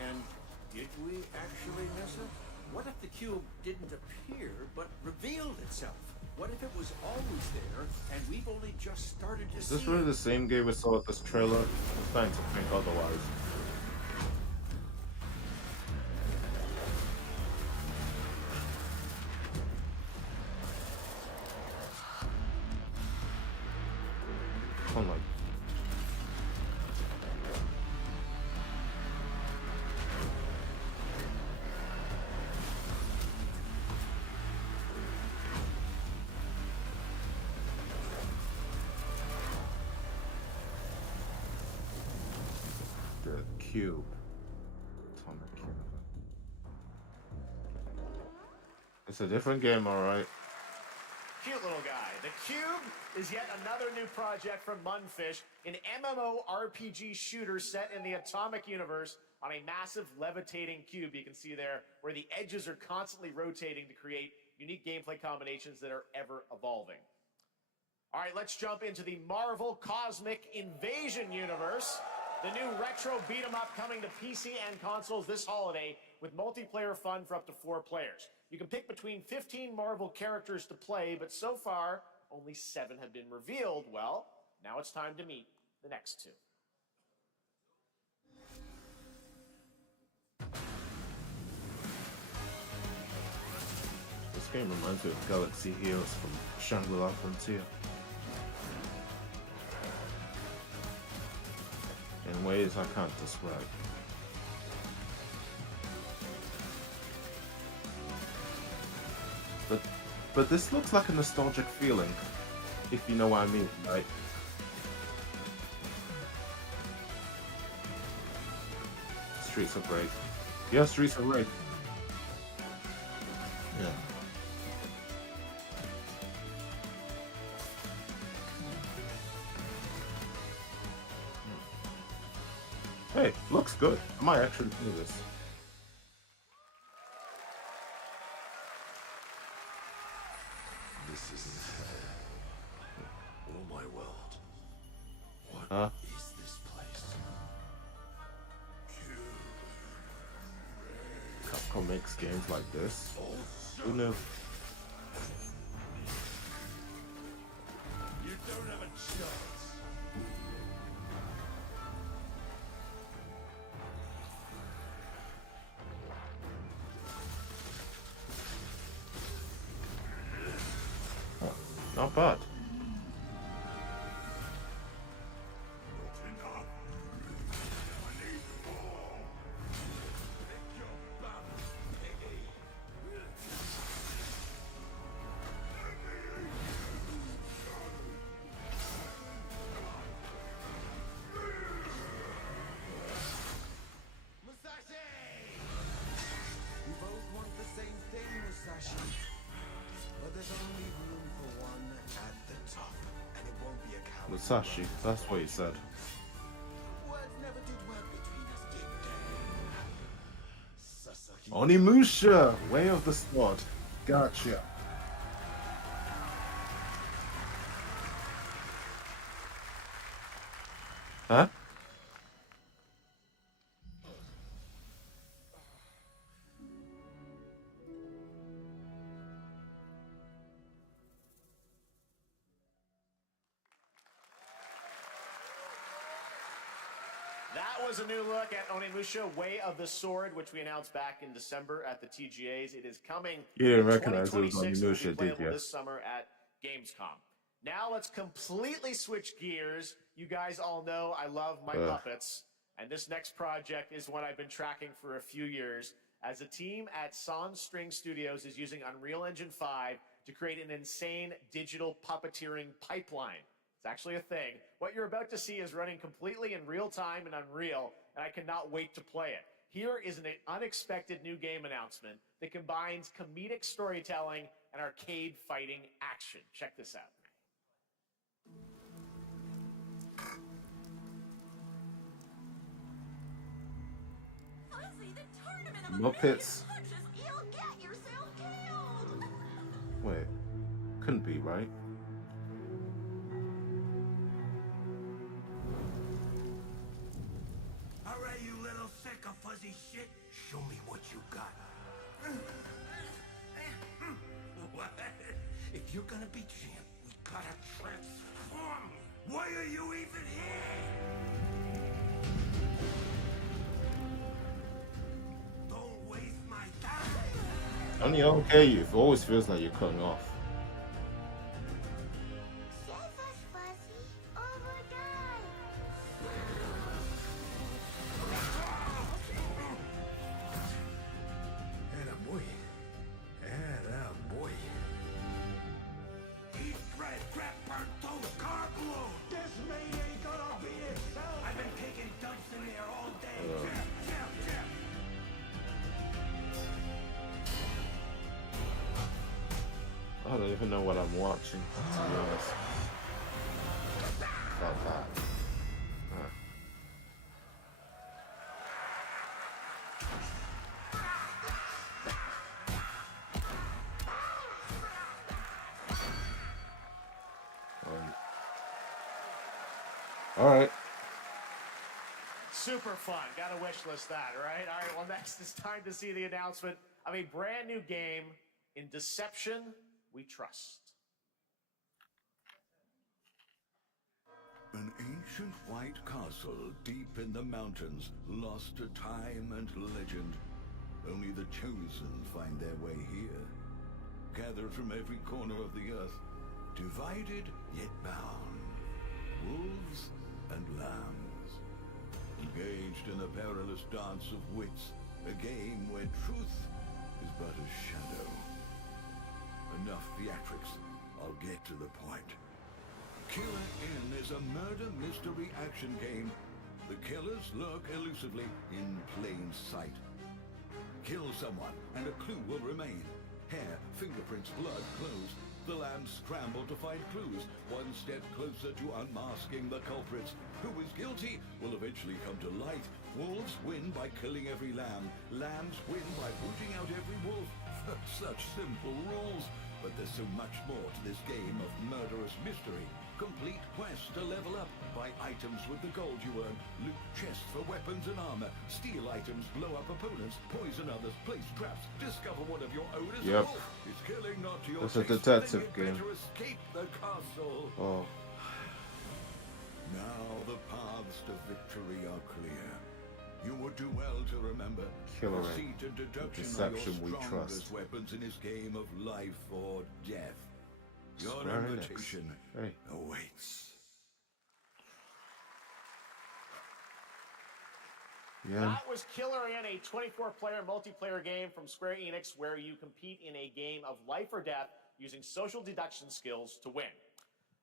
And did we actually miss it? What if the cube didn't appear, but revealed itself? What if it was always there, and we've only just started to see it? Is this really the same game we saw with this trailer? I'm starting to think otherwise. Oh my. Cube. Atomic Cube. It's a different game, alright. Cute little guy. The Cube is yet another new project from Munfish, an MMORPG shooter set in the Atomic universe on a massive levitating cube you can see there, where the edges are constantly rotating to create unique gameplay combinations that are ever evolving. All right, let's jump into the Marvel Cosmic Invasion universe. The new retro beat-em-up coming to PC and consoles this holiday with multiplayer fun for up to 4 players. You can pick between 15 Marvel characters to play, but so far, only 7 have been revealed. Well, now it's time to meet the next 2. This game reminds me of Galaxy Heroes from Shangri-La Frontier. In ways I can't describe. But this looks like a nostalgic feeling, if you know what I mean, right? Streets of Rage. Yeah, Streets of Rage. Yeah. Hey, looks good. I might actually do this. This isn't fair. my world. What Huh? is this place? Capcom makes games like this. Who knew? You don't have a chance. Not bad. We both want the same thing, Musashi. But there's only room for one at the top. And it won't be a coward. Musashi, that's what he said. Words never did work between us, did they? Sasaki. Onimusha, Way of the Sword. Gotcha. Huh? That was a new look at Onimusha, Way of the Sword, which we announced back in December at the TGAs. It is coming You didn't in recognize it was 2026. It will be Onimusha, did playable you? this summer at Gamescom. Now let's completely switch gears. You guys all know I love my puppets, and this next project is one I've been tracking for a few years, as a team at Sans String Studios is using Unreal Engine 5 to create an insane digital puppeteering pipeline. It's actually a thing. What you're about to see is running completely in real time in Unreal, and I cannot wait to play it. Here is an unexpected new game announcement that combines comedic storytelling and arcade fighting action. Check this out. Fuzzy, the tournament of Muppets. punches, you'll get yourself killed. Wait. Couldn't be, right? Alright, you little sick of fuzzy shit. Show me what you got. What? If you're gonna be champ, we gotta transform. Why are you even here? Don't waste my time. Only okay, it always feels like you're cutting off. Save us, Fuzzy, or we'll die. Attaboy. Attaboy. Eat bread, crap, burnt toast, carb load. This mate ain't gonna be itself. I've been taking dumps in there all day. Jab. I don't even know what I'm watching, to be honest. About that. Alright. Super fun. Gotta wish list that, right? All right, well, next it's time to see the announcement of a brand new game. In Deception, we trust. An ancient white castle deep in the mountains, lost to time and legend. Only the chosen find their way here. Gathered from every corner of the earth, divided yet bound. Wolves and lambs. Engaged in a perilous dance of wits, a game where truth is but a shadow. Enough theatrics. I'll get to the point. Killer Inn is a murder mystery action game. The killers lurk elusively in plain sight. Kill someone and a clue will remain. Hair, fingerprints, blood, clothes. The lambs scramble to find clues, one step closer to unmasking the culprits. Who is guilty will eventually come to light. Wolves win by killing every lamb. Lambs win by rooting out every wolf. Such simple rules. But there's so much more to this game of murderous mystery. Complete quests to level up. Buy items with the gold you earn. Loot chests for weapons and armor. Steal items, blow up opponents, poison others, place traps. Discover one of your own as a Yep. wolf. Is killing not to your It's a taste? detective Then you'd game. better escape the castle. Oh, Now the paths to victory are clear. You would do well to remember. Killer Deceit and deduction deception are we your strongest trust. weapons in this game of life or death. Your Square Enix. invitation Hey. awaits. Yeah. That was Killer in, a 24-player multiplayer game from Square Enix where you compete in a game of life or death using social deduction skills to win.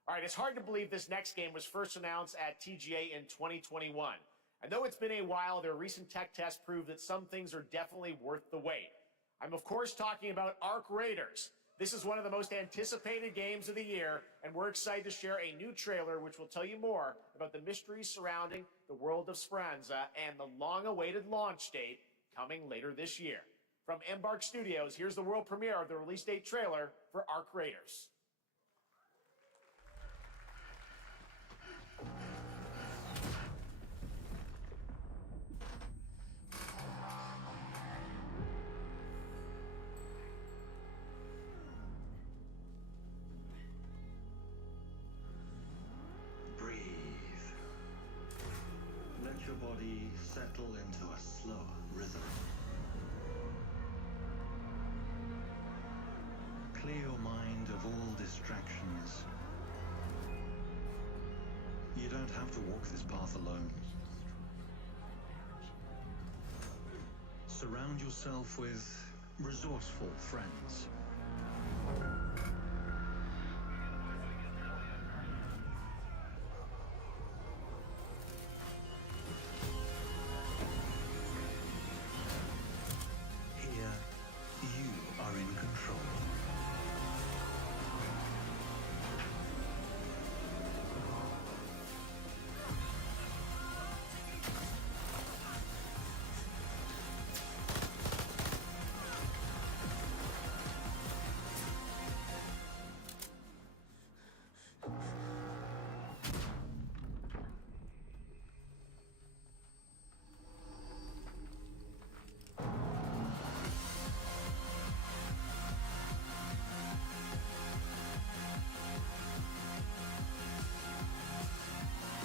All right, it's hard to believe this next game was first announced at TGA in 2021. And though it's been a while, their recent tech tests prove that some things are definitely worth the wait. I'm, of course, talking about Arc Raiders. This is one of the most anticipated games of the year, and we're excited to share a new trailer which will tell you more about the mysteries surrounding the world of Speranza and the long-awaited launch date coming later this year. From Embark Studios, here's the world premiere of the release date trailer for Arc Raiders. Breathe. Let your body settle into a slower rhythm. Clear your mind of all distractions. You don't have to walk this path alone. Surround yourself with resourceful friends. Here, you are in control.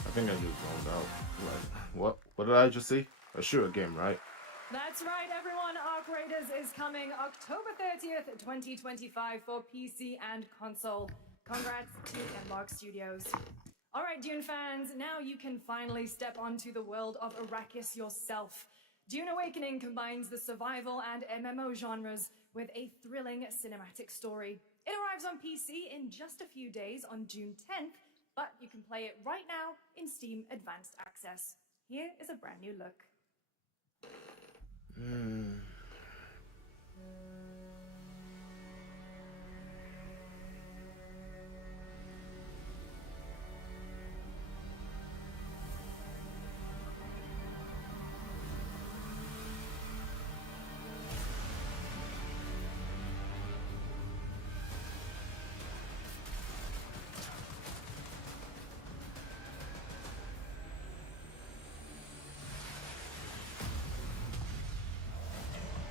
I think I just zoned out. Like, what did I just see? A shooter game, right? That's right, everyone. Arc Raiders is coming October 30th, 2025 for PC and console. Congrats to Embark Studios. All right, Dune fans, now you can finally step onto the world of Arrakis yourself. Dune Awakening combines the survival and MMO genres with a thrilling cinematic story. It arrives on PC in just a few days on June 10th, but you can play it right now in Steam Advanced Access. Here is a brand new look.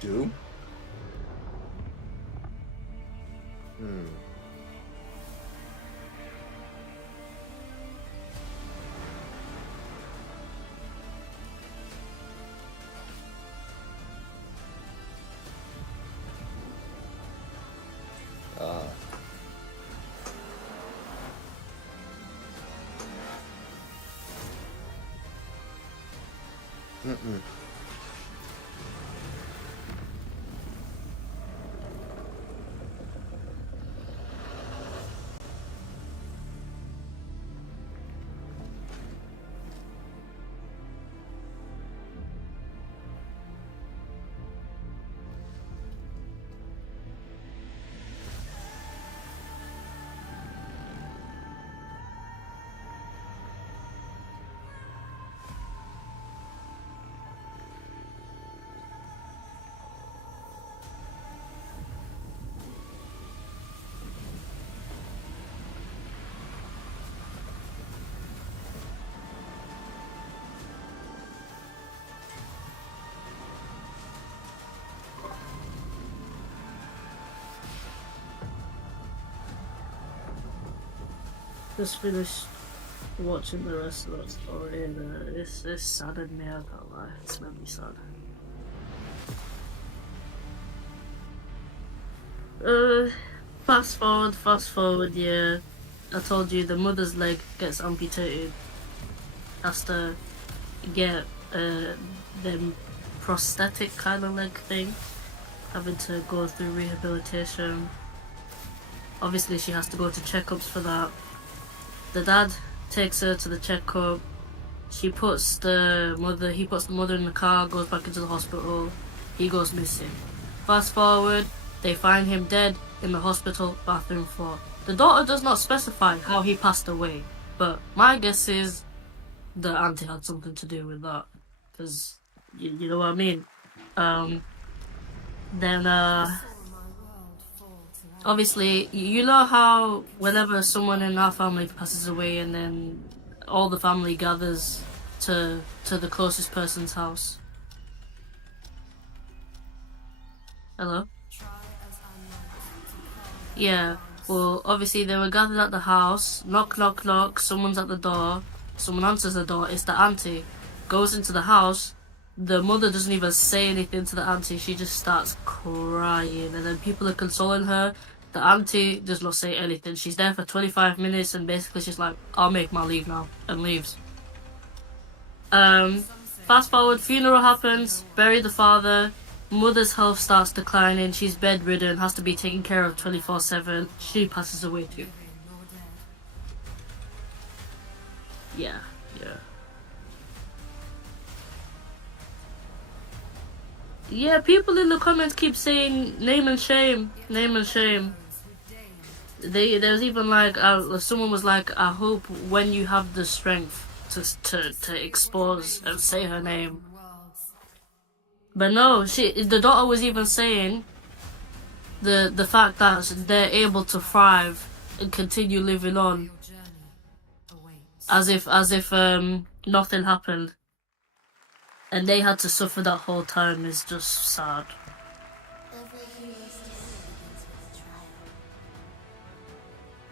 Doom? just finished watching the rest of that story, and it's saddened me. I can't lie, it's made me sad. Fast forward. Yeah, I told you the mother's leg gets amputated. Has to get them prosthetic kind of leg thing, having to go through rehabilitation. Obviously she has to go to checkups for that. The dad takes her to the checkup. He puts the mother in the car, goes back into the hospital. He goes missing. Fast forward, they find him dead in the hospital bathroom floor. The daughter does not specify how he passed away, but my guess is the auntie had something to do with that, because you know what I mean. Then obviously you know how whenever someone in our family passes away, and then all the family gathers to the closest person's house. Hello? Yeah, well, obviously they were gathered at the house. Knock, knock, knock. Someone's at the door. Someone answers the door. It's the auntie. Goes into the house. The mother doesn't even say anything to the auntie. She just starts crying. And then people are consoling her. The auntie does not say anything. She's there for 25 minutes and basically she's like, I'll make my leave now. And leaves. Fast forward, funeral happens. Bury the father. Mother's health starts declining. She's bedridden, has to be taken care of 24/7. She passes away too. Yeah. Yeah, people in the comments keep saying name and shame. There was even like someone was like, I hope when you have the strength to expose and say her name. But no, the daughter was even saying the fact that they're able to thrive and continue living on as if nothing happened, and they had to suffer that whole time is just sad. Every hero's story begins with trial.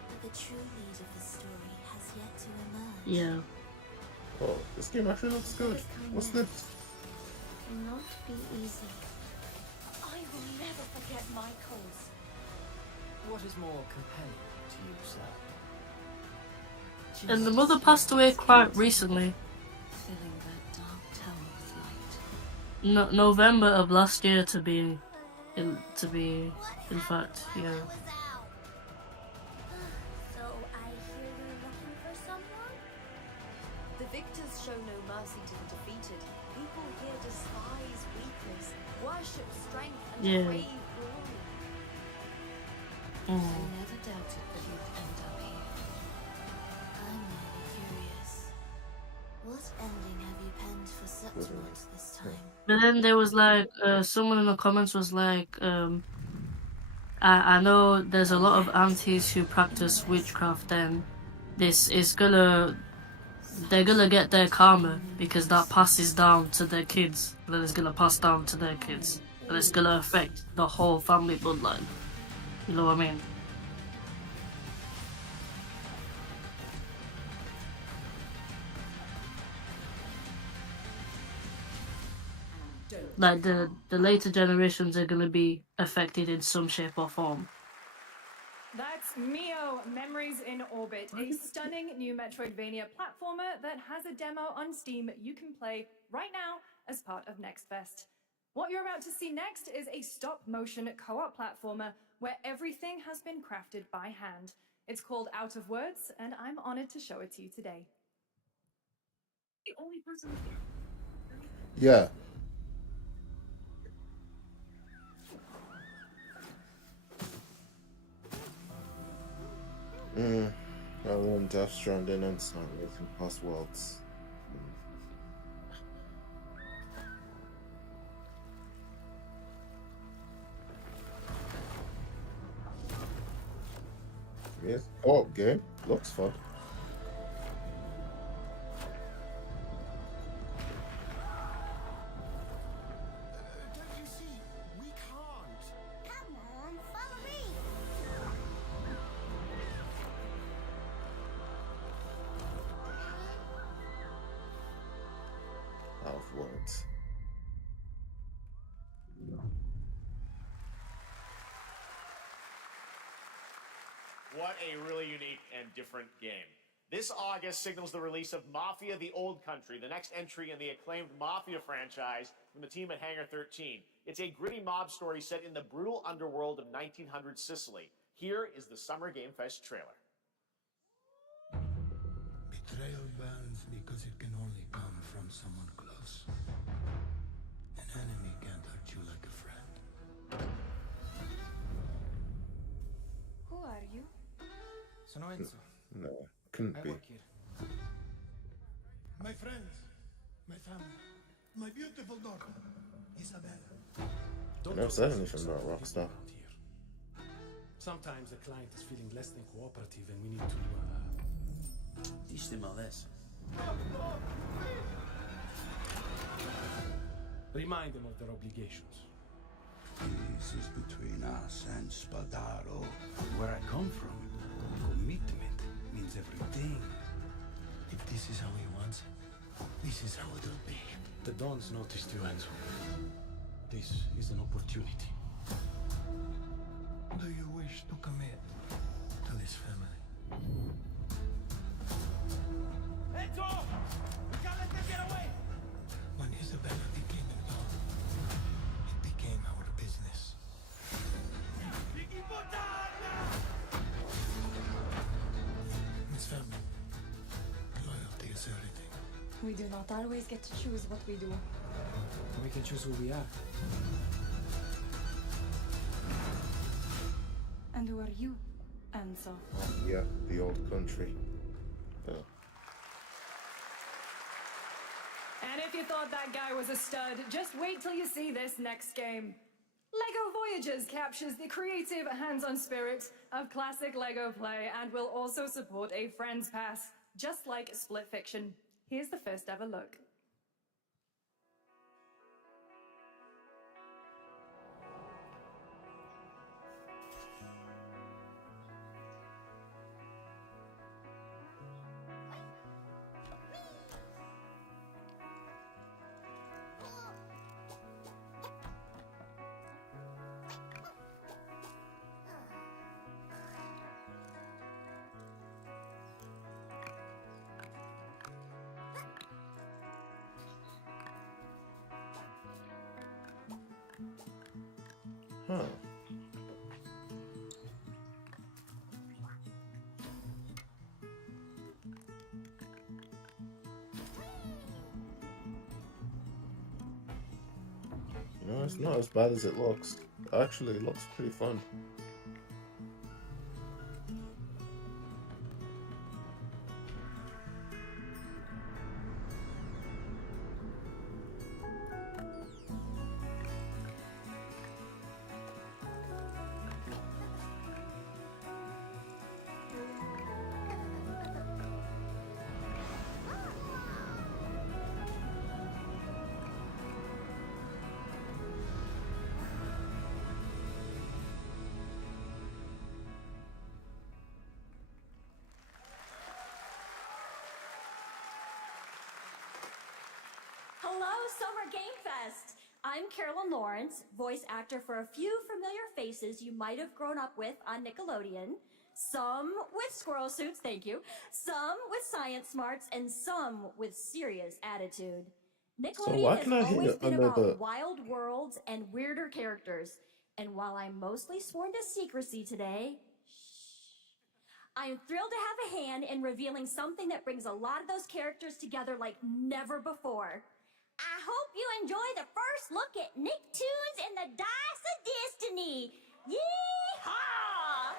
But the true lead of the story has yet to emerge. Yeah. Oh, this game actually looks good. What's this? Cannot be easy. I will never forget my cause. What is more compelling to you, sir? And the mother passed away quite recently. Filling that dark tower with light. November of last year to be in fact, yeah. So I hear you're looking for someone? The victors show no mercy to the defeated. People here despise weakness, worship strength, and Yeah. crave glory. I never doubted that you'd end up here. I'm really curious. What ending have you penned for Septimont this time? But then there was like someone in the comments was like, I know there's a lot of aunties who practice witchcraft, and they're gonna get their karma because that passes down to their kids, and then it's gonna pass down to their kids, and it's gonna affect the whole family bloodline. You know what I mean? Like the later generations are gonna be affected in some shape or form. That's Mio, Memories in Orbit, a stunning new Metroidvania platformer that has a demo on Steam you can play right now as part of Next Fest. What you're about to see next is a stop-motion co-op platformer where everything has been crafted by hand. It's called Out of Words, and I'm honored to show it to you today. The only person. Yeah. I want Death Stranding and start making past worlds. Yes. Oh, game looks fun. Don't you see? We can't. Come on, follow me. What a really unique and different game. This August signals the release of Mafia: The Old Country, the next entry in the acclaimed Mafia franchise from the team at Hangar 13. It's a gritty mob story set in the brutal underworld of 1900 Sicily. Here is the Summer Game Fest trailer. Betrayal burns because it can only come from someone close. An enemy can't hurt you like a friend. Who are you? Sono Enzo. No, couldn't I be. work here. My friends, my family, my beautiful daughter, Isabella. I never said anything about Rockstar. Sometimes the client is feeling less than cooperative and we need to, Teach them a lesson. remind them of their obligations. This is between us and Spadaro. Where I come from, commitment means everything. If this is how he wants it, this is how it'll be. The Dons noticed you, Enzo. This is an opportunity. Do you wish to commit to this family? Enzo! We can't let them get away! When Isabella became involved, it became our business. Miss Family, loyalty is everything. We do not always get to choose what we do. We can choose who we are. And who are you, Enzo? Yeah, the old country. Yeah. And if you thought that guy was a stud, just wait till you see this next game. LEGO Voyages captures the creative, hands-on spirit of classic LEGO play and will also support a Friends Pass, just like Split Fiction. Here's the first ever look. Huh. No, it's not as bad as it looks. Actually, it looks pretty fun. Hello, Summer Game Fest! I'm Carolyn Lawrence, voice actor for a few familiar faces you might have grown up with on Nickelodeon. Some with squirrel suits, thank you. Some with science smarts, and some with serious attitude. Nickelodeon why can I has hear always been another- about wild worlds and weirder characters. And while I'm mostly sworn to secrecy today, I am thrilled to have a hand in revealing something that brings a lot of those characters together like never before. I hope you enjoy the first look at Nicktoons and the Dice of Destiny. Yee-haw!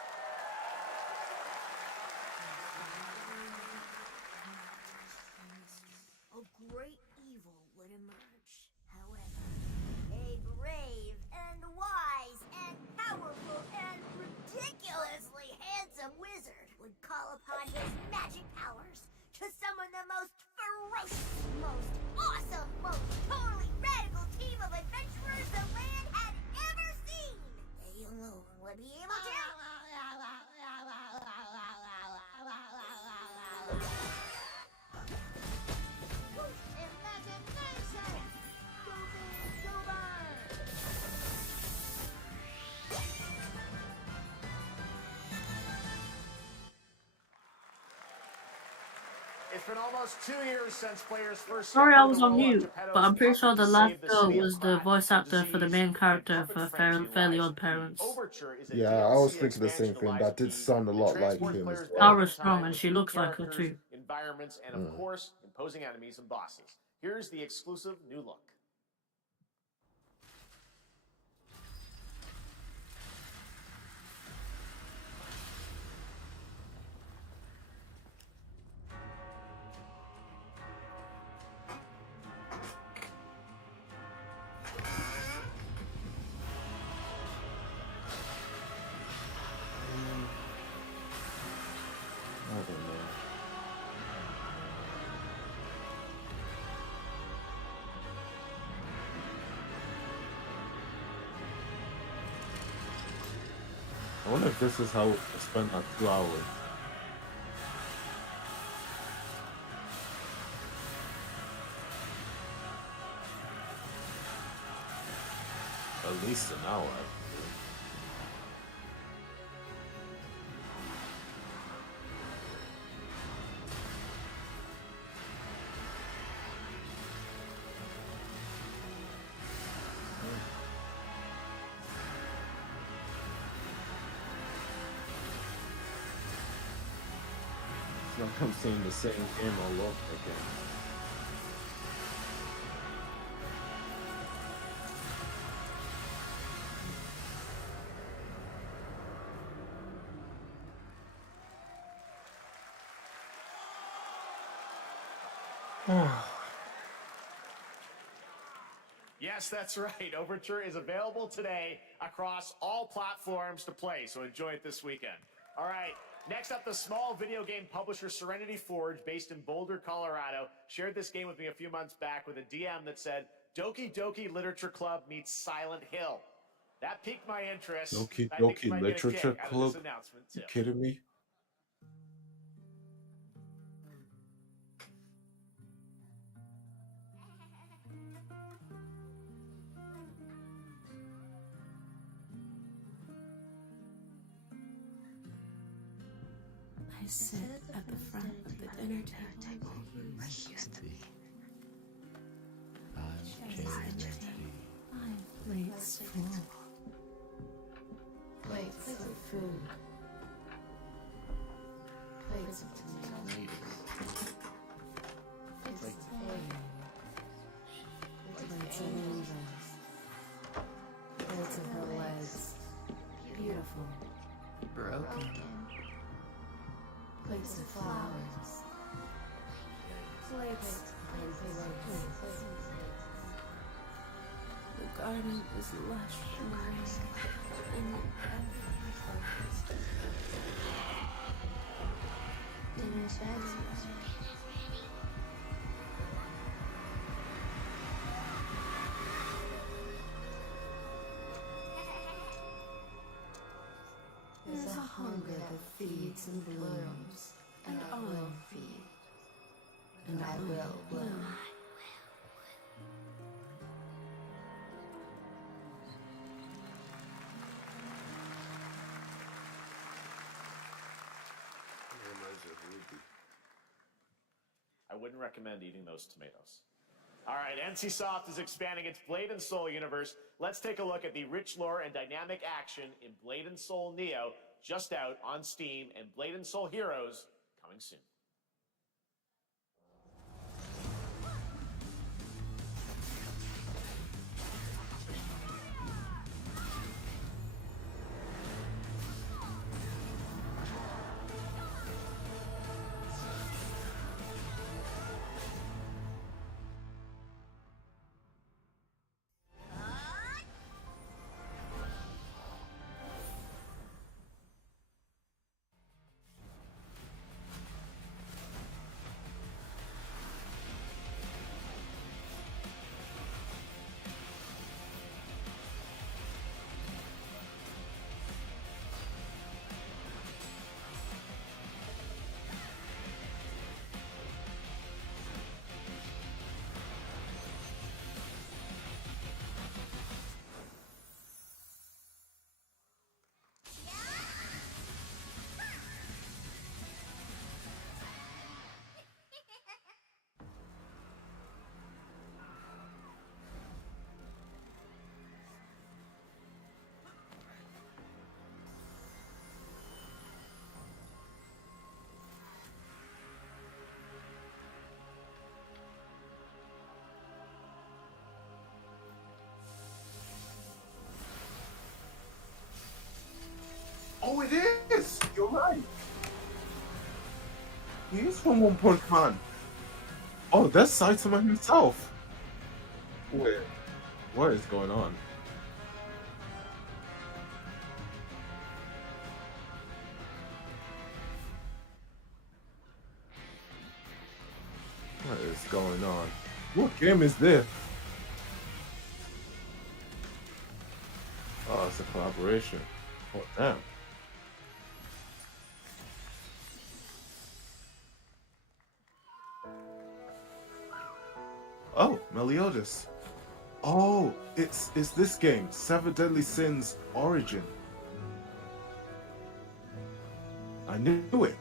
A great evil would emerge. However, a brave and wise and powerful and ridiculously handsome wizard would call upon his magic powers to summon the most ferocious, most awesome, most totally radical team of adventurers the land had ever seen. They alone would be able to... Imagination! Go big, go burn! been almost 2 years since players first Sorry, stepped I on was the on role of mute, Geppetto's but I'm pretty sure puppet the to last save the girl city of was the Prague voice from actor for the disease main character and for puppet frenzy and Fairly riot. Odd Parents. Overture is a Yeah, I was DLC thinking the same expansion of thing. Lies That of did P sound a that lot like transports him as players well. back Tara in Strong, time and with she new looks like her characters, too. environments, and of course, imposing enemies and bosses. Here's the exclusive new look. I don't know. I wonder if this is how I spent that 2 hours. At least an hour. It's like I'm seeing the same game all over again. Yes, that's right. Overture is available today across all platforms to play, so enjoy it this weekend. All right, next up, the small video game publisher Serenity Forge, based in Boulder, Colorado, shared this game with me a few months back with a DM that said, Doki Doki Literature Club meets Silent Hill. That piqued my interest. Doki I think you Doki might get a Literature kick out of Club? this announcement, too. You kidding me? I sit at the front of the dinner table. Like used to be. My plate's full. Plates of food. Plates of tomatoes. Plates of hay. Plates of angels. Plates of her legs. Beautiful. Broken. Plates of flowers. Plates and plates. The garden is lush and green, and Dinner's ready. There's a hunger that feeds and blooms, and I will feed, and I will bloom. I wouldn't recommend eating those tomatoes. All right, NCSoft is expanding its Blade and Soul universe. Let's take a look at the rich lore and dynamic action in Blade and Soul Neo, just out on Steam, and Blade and Soul Heroes coming soon. right. He is from One Punch Man. Oh, that's Saitama himself. Wait, what is going on? What is going on? What game is this? Oh, it's a collaboration. Oh, damn. Oh, Meliodas. Oh, it's this game, Seven Deadly Sins Origin. I knew it.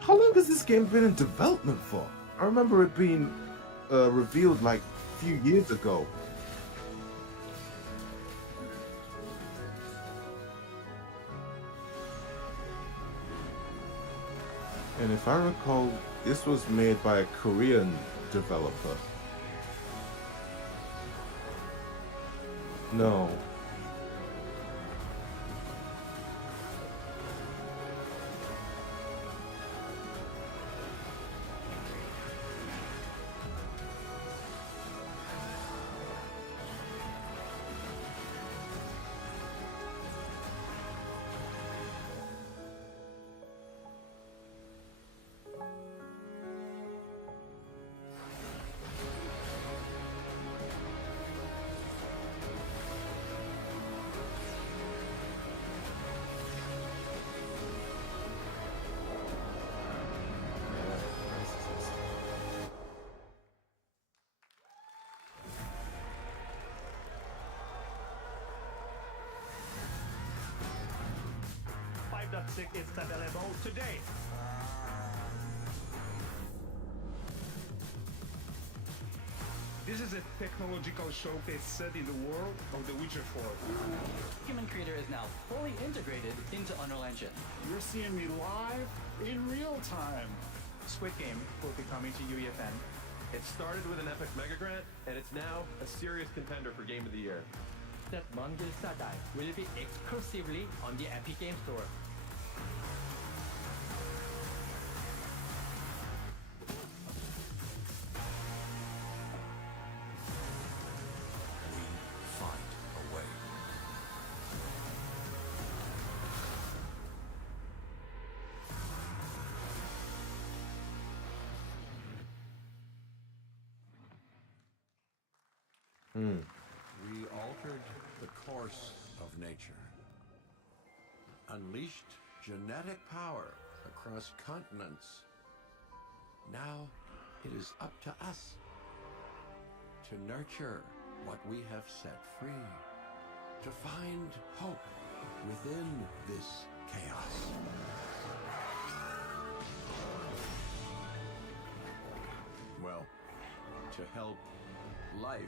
How long has this game been in development for? I remember it being revealed like a few years ago. And if I recall, this was made by a Korean developer. No. Is available today. This is a technological showcase set in the world of The Witcher 4. Human Creator is now fully integrated into Unreal Engine. You're seeing me live in real time. Squid Game will be coming to UEFN. It started with an epic mega grant, and it's now a serious contender for Game of the Year. That Mongil Sadai will be exclusively on the Epic Game Store. We altered the course of nature, unleashed genetic power across continents. Now it is up to us to nurture what we have set free, to find hope within this chaos. Well, to help life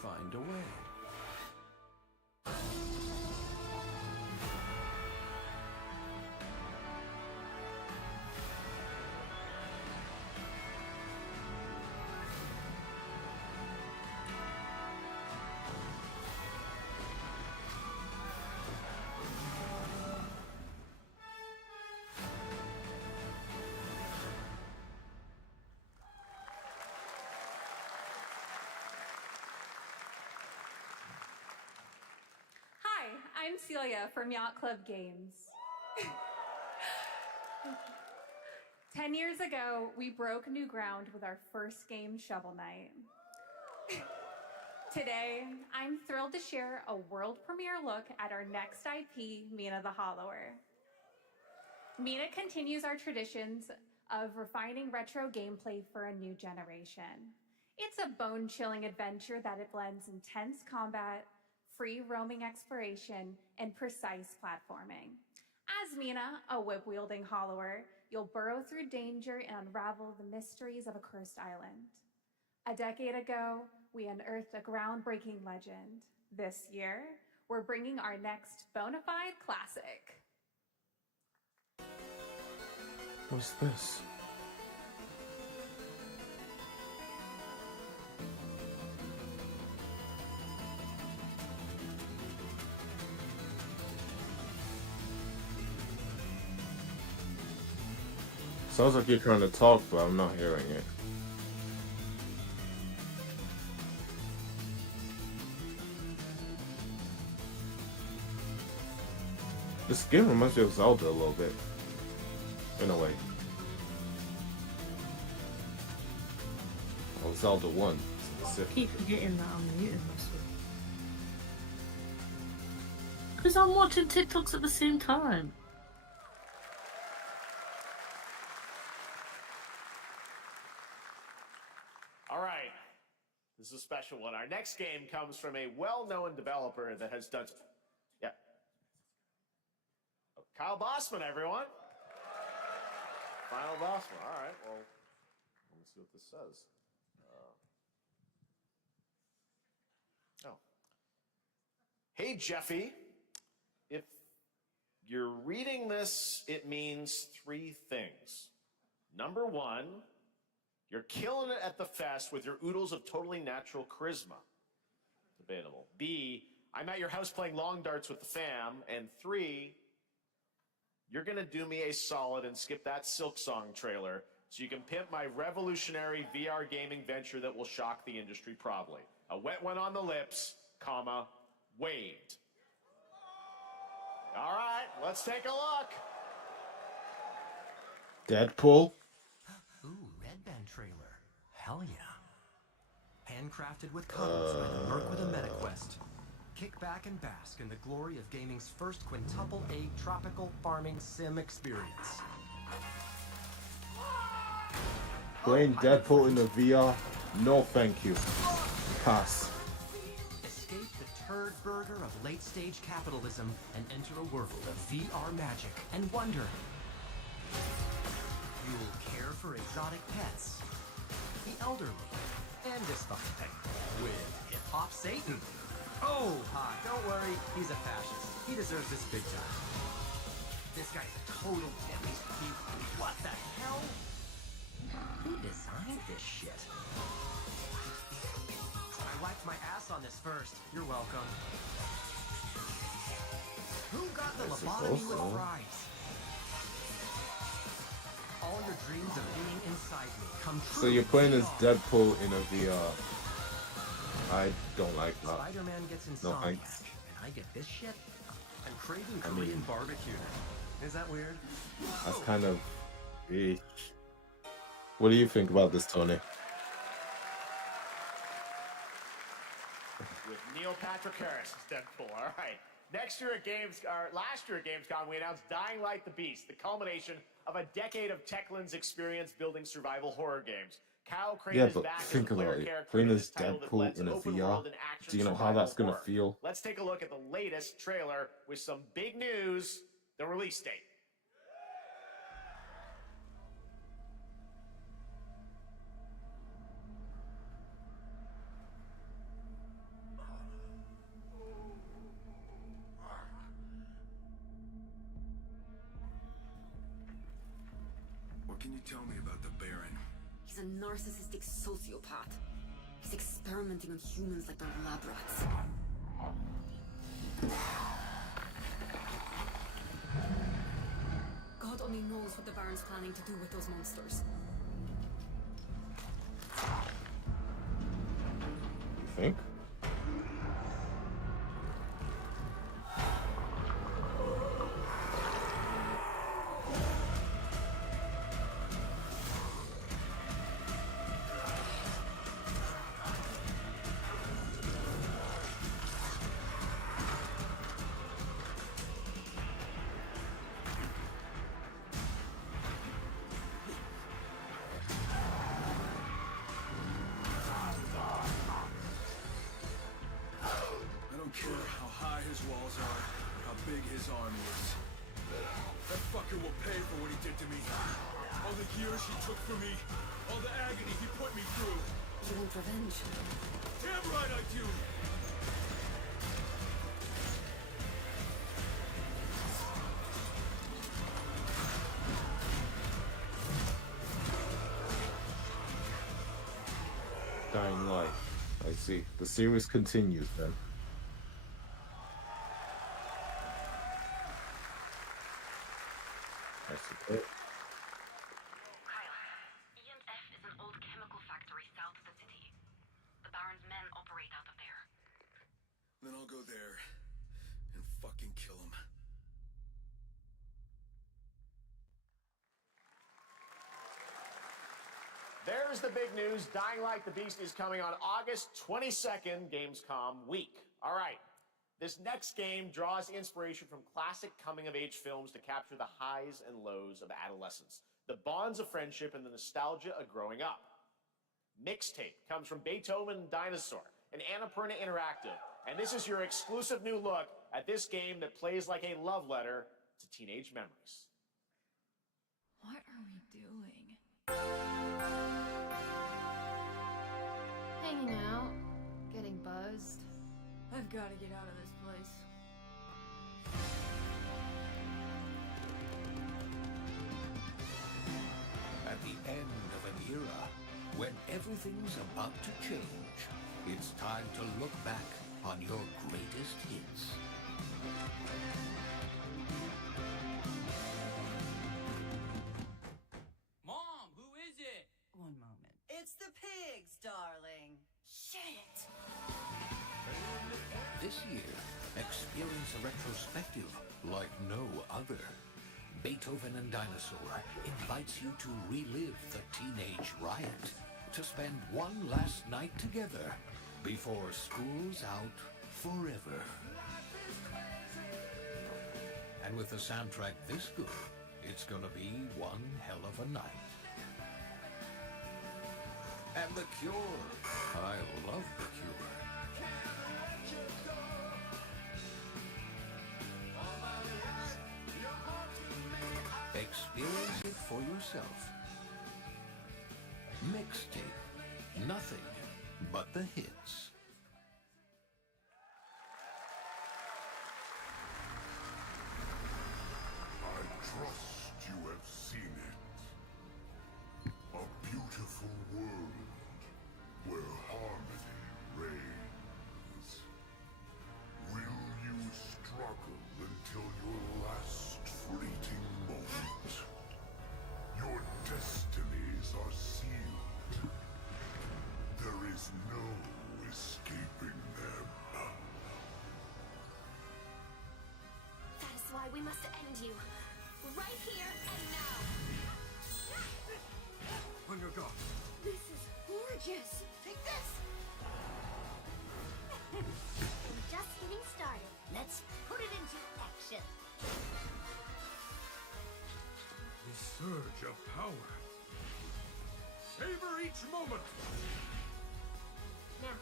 find a way. I'm Celia from Yacht Club Games. 10 years ago, we broke new ground with our first game, Shovel Knight. Today, I'm thrilled to share a world premiere look at our next IP, Mina the Hollower. Mina continues our traditions of refining retro gameplay for a new generation. It's a bone-chilling adventure that it blends intense combat, free roaming exploration, and precise platforming. As Mina, a whip-wielding hollower, you'll burrow through danger and unravel the mysteries of a cursed island. A decade ago, we unearthed a groundbreaking legend. This year, we're bringing our next bona fide classic. What's this? Sounds like you're trying to talk, but I'm not hearing it. This game reminds me of Zelda a little bit. In a way. Or Zelda 1 specifically. Keep forgetting that I'm muted myself. Because I'm watching TikToks at the same time. All right. This is a special one. Our next game comes from a well-known developer that has done... Yeah. Kyle Bossman, everyone. Final Bossman. All right. Well, let me see what this says. Oh. Hey, Jeffy. If you're reading this, it means 3 things. Number 1, you're killing it at the fest with your oodles of totally natural charisma. Debatable. B, I'm at your house playing long darts with the fam. And 3, you're going to do me a solid and skip that Silk Song trailer so you can pimp my revolutionary VR gaming venture that will shock the industry probably. A wet one on the lips, comma, waved. All right, let's take a look. Deadpool? Ooh, Red Band trailer. Hell yeah. Handcrafted with cuddles by the Merc with a MetaQuest. Kick back and bask in the glory of gaming's first quintuple A tropical farming sim experience. Playing Deadpool in the VR? No thank you. Pass. Escape the turd burger of late-stage capitalism and enter a world of VR magic and wonder. You'll care for exotic pets, the elderly, and this fucking thing with hip-hop Satan. Oh, hi, don't worry, he's a fascist. He deserves this big time. This guy's a total hippie. What the hell? Who designed this shit? I wiped my ass on this first. You're welcome. Who got the lobotomy with fries? All your dreams of being inside me come true. So you're playing as Deadpool in a VR. I don't like that. Spider-Man gets No insomniac, thanks. and I get this shit. I'm craving I Korean mean- barbecue. Is that weird? That's kind of... eh. What do you think about this, Tony? With Neil Patrick Harris as Deadpool. All right. Last year at Gamescom, we announced Dying Light: The Beast, the culmination of a decade of Techland's experience building survival horror games. Kyle Crane Yeah, is but back think as a player about it. character Playing in as this title that Deadpool blends in a open VR, world and action do you know how survival that's gonna horror. feel? Let's take a look at the latest trailer with some big news, the release date. What can you tell me about the Baron? He's a narcissistic sociopath. He's experimenting on humans like they're lab rats. God only knows what the Baron's planning to do with those monsters. You think? I don't care how high his walls are, or how big his army is. That fucker will pay for what he did to me. All the years he took from me, all the agony he put me through. You want revenge? Damn right I do! Dying Light. I see. The series continues then. That's it. E&F is an old chemical factory south of the city. The Baron's men operate out of there. Then I'll go there and fucking kill him. There's the big news. Dying Light the Beast is coming on August 22nd, Gamescom week. All right. This next game draws inspiration from classic coming-of-age films to capture the highs and lows of adolescence, the bonds of friendship, and the nostalgia of growing up. Mixtape comes from Beethoven Dinosaur and Annapurna Interactive, and this is your exclusive new look at this game that plays like a love letter to teenage memories. What are we doing? Hanging out, getting buzzed. I've got to get out of this place. At the end of an era, when everything's about to change, it's time to look back on your greatest hits. Mom, who is it? One moment. It's the pigs, darling. Shit! This year, experience a retrospective like no other. Beethoven and Dinosaur invites you to relive the teenage riot, to spend one last night together before school's out forever. And with a soundtrack this good, it's gonna be one hell of a night. And The Cure. I love The Cure. Experience it for yourself. Mixtape. Nothing but the hits. I trust you have seen it. A beautiful world where harmony reigns. Will you struggle until your last fleeting moment? Your destinies are sealed. There is no escaping them. That is why we must end you. Right here and now. On your guard. This is gorgeous. Take this. We're just getting started. Let's put it into action. The surge of power. Savor each moment. Now,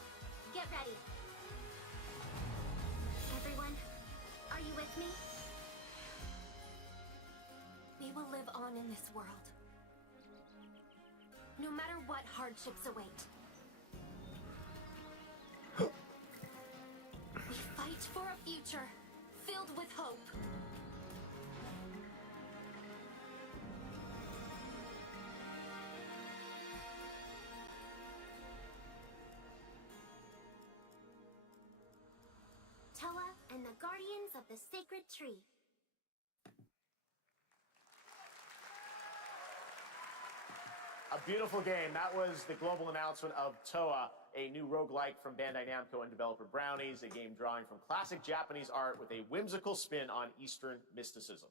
get ready. Everyone, are you with me? We will live on in this world. No matter what hardships await. We fight for a future filled with hope. Toa and the Guardians of the Sacred Tree. A beautiful game. That was the global announcement of Toa, a new roguelike from Bandai Namco and developer Brownies, a game drawing from classic Japanese art with a whimsical spin on Eastern mysticism.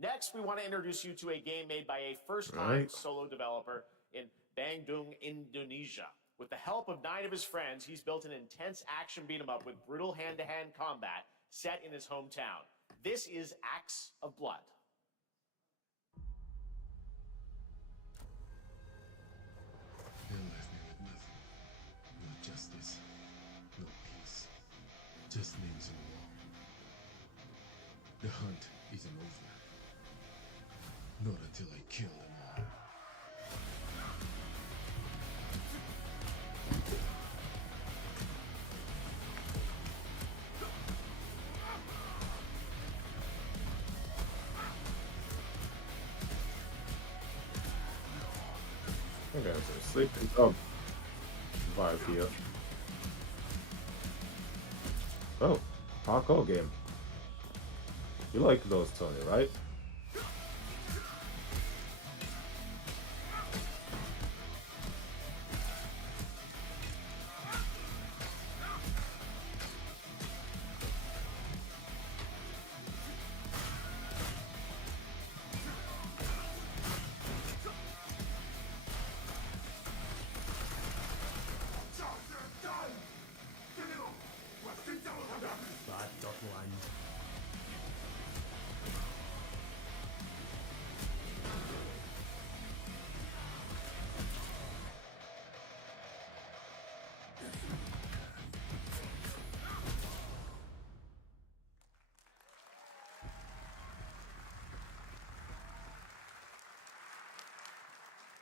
Next, we want to introduce you to a game made by a first-time solo developer in Bandung, Indonesia. With the help of 9 of his friends, he's built an intense action beat-em-up with brutal hand-to-hand combat set in his hometown. This is Axe of Blood. They'll left me with nothing. No justice, no peace. Just names on the wall. The hunt isn't over. Not until I kill them all. You guys are sleeping. Oh, PS5 here. Oh, parkour game. You like those, Tony, right?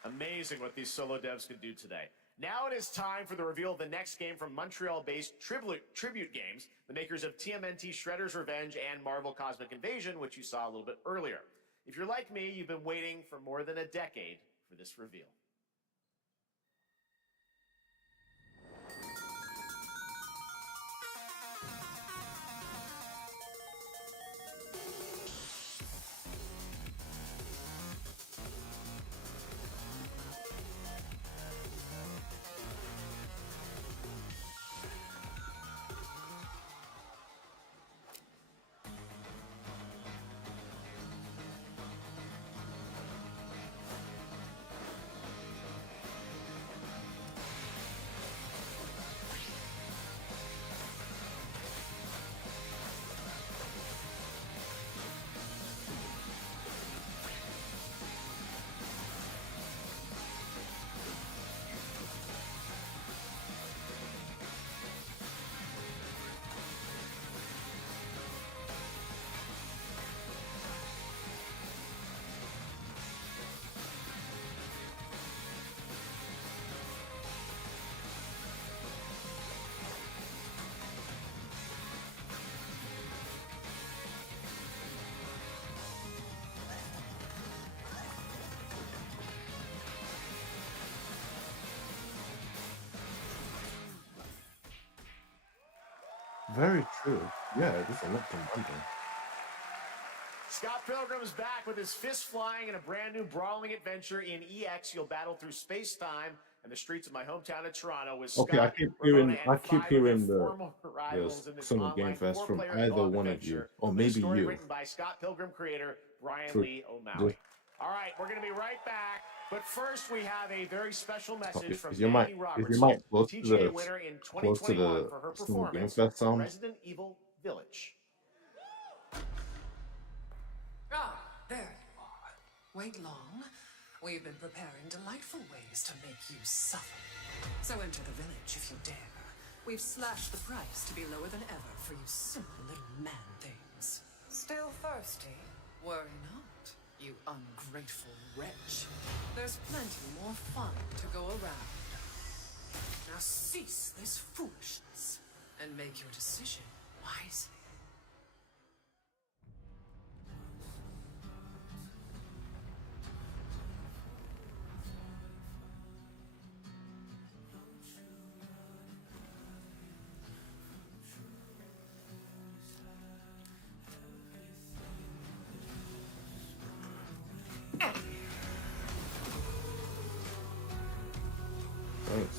Amazing what these solo devs can do today. Now it is time for the reveal of the next game from Montreal-based Tribute Games, the makers of TMNT Shredder's Revenge and Marvel Cosmic Invasion, which you saw a little bit earlier. If you're like me, you've been waiting for more than a decade for this reveal. Very true. Yeah, this is looked amazing. Scott Pilgrim's back with his fist flying in a brand new brawling adventure in EX. You'll battle through space-time and the streets of my hometown of Toronto with Okay, Scott, I keep Ramona, hearing, and I keep 5 hearing of their the former rivals in this Summer online Game Fest from four-player either co-op one of you, adventure or with a maybe story you. written by Scott Pilgrim creator Brian True. Lee O'Malley. All right, we're going to be right back. But first, we have a very special message from Is your Maggie mic Robertson, close to TGA the winner in close to 2021 the for her Summer Game performance Fest in sound? Resident Evil Village. Ah, there you are. Wait long. We've been preparing delightful ways to make you suffer. So enter the village if you dare. We've slashed the price to be lower than ever for you simple little man things. Still thirsty? Worry not, you ungrateful wretch. There's plenty more fun to go around. Now cease this foolishness and make your decision wisely. Thanks.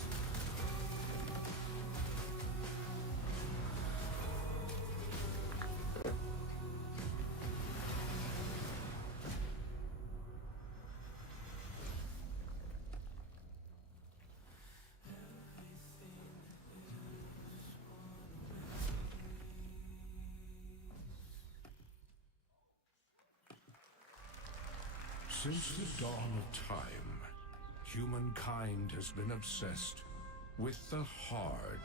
Since the dawn of time, humankind has been obsessed with the hard.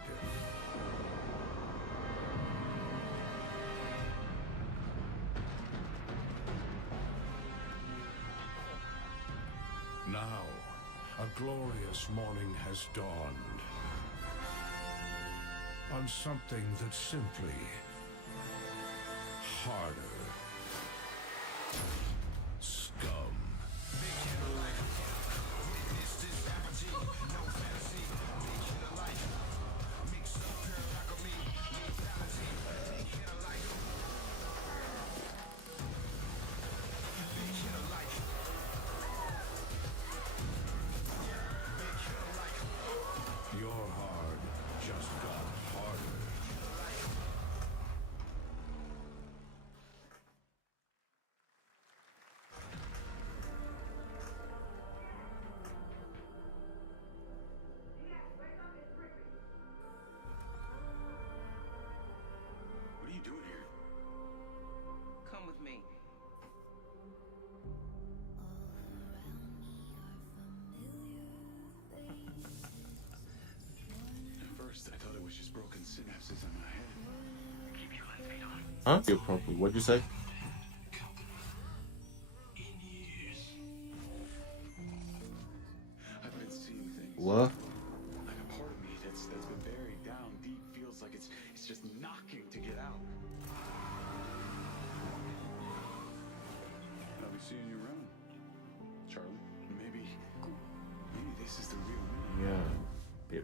Now, a glorious morning has dawned on something that's simply harder. Scum. was just broken synapses in my head. Keep your lens feed on. Huh? You're probably. What'd you say? I've been seeing things. What? Like a part of me that's been buried down deep feels like it's just knocking to get out. I'll be seeing you around, Charlie. Maybe this is the real me. Yeah.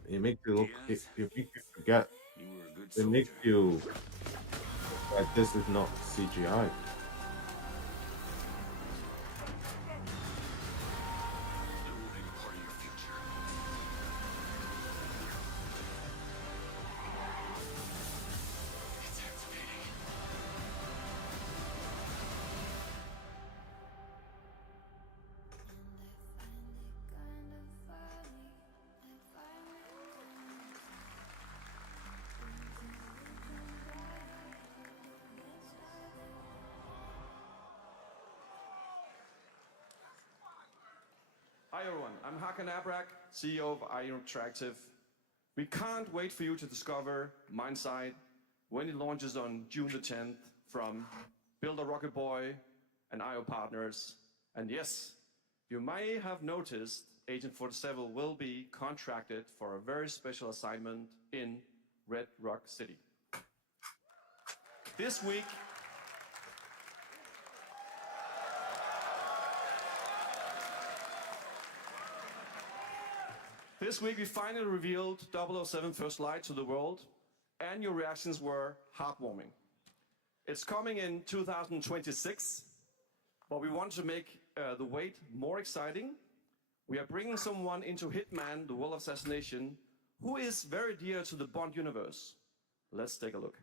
It makes you look. It makes you forget. You were a good It soldier. makes you that this is not CGI. Living a part of your future. It's activating. Hi everyone, I'm Hakan Abrak, CEO of IO Interactive. We can't wait for you to discover Mindside when it launches on June the 10th from Builder Rocket Boy and IO partners. And yes, you may have noticed Agent 47 will be contracted for a very special assignment in Red Rock City. This week, we finally revealed 007 First Light to the world, and your reactions were heartwarming. It's coming in 2026, but we want to make the wait more exciting. We are bringing someone into Hitman, the World of Assassination, who is very dear to the Bond universe. Let's take a look.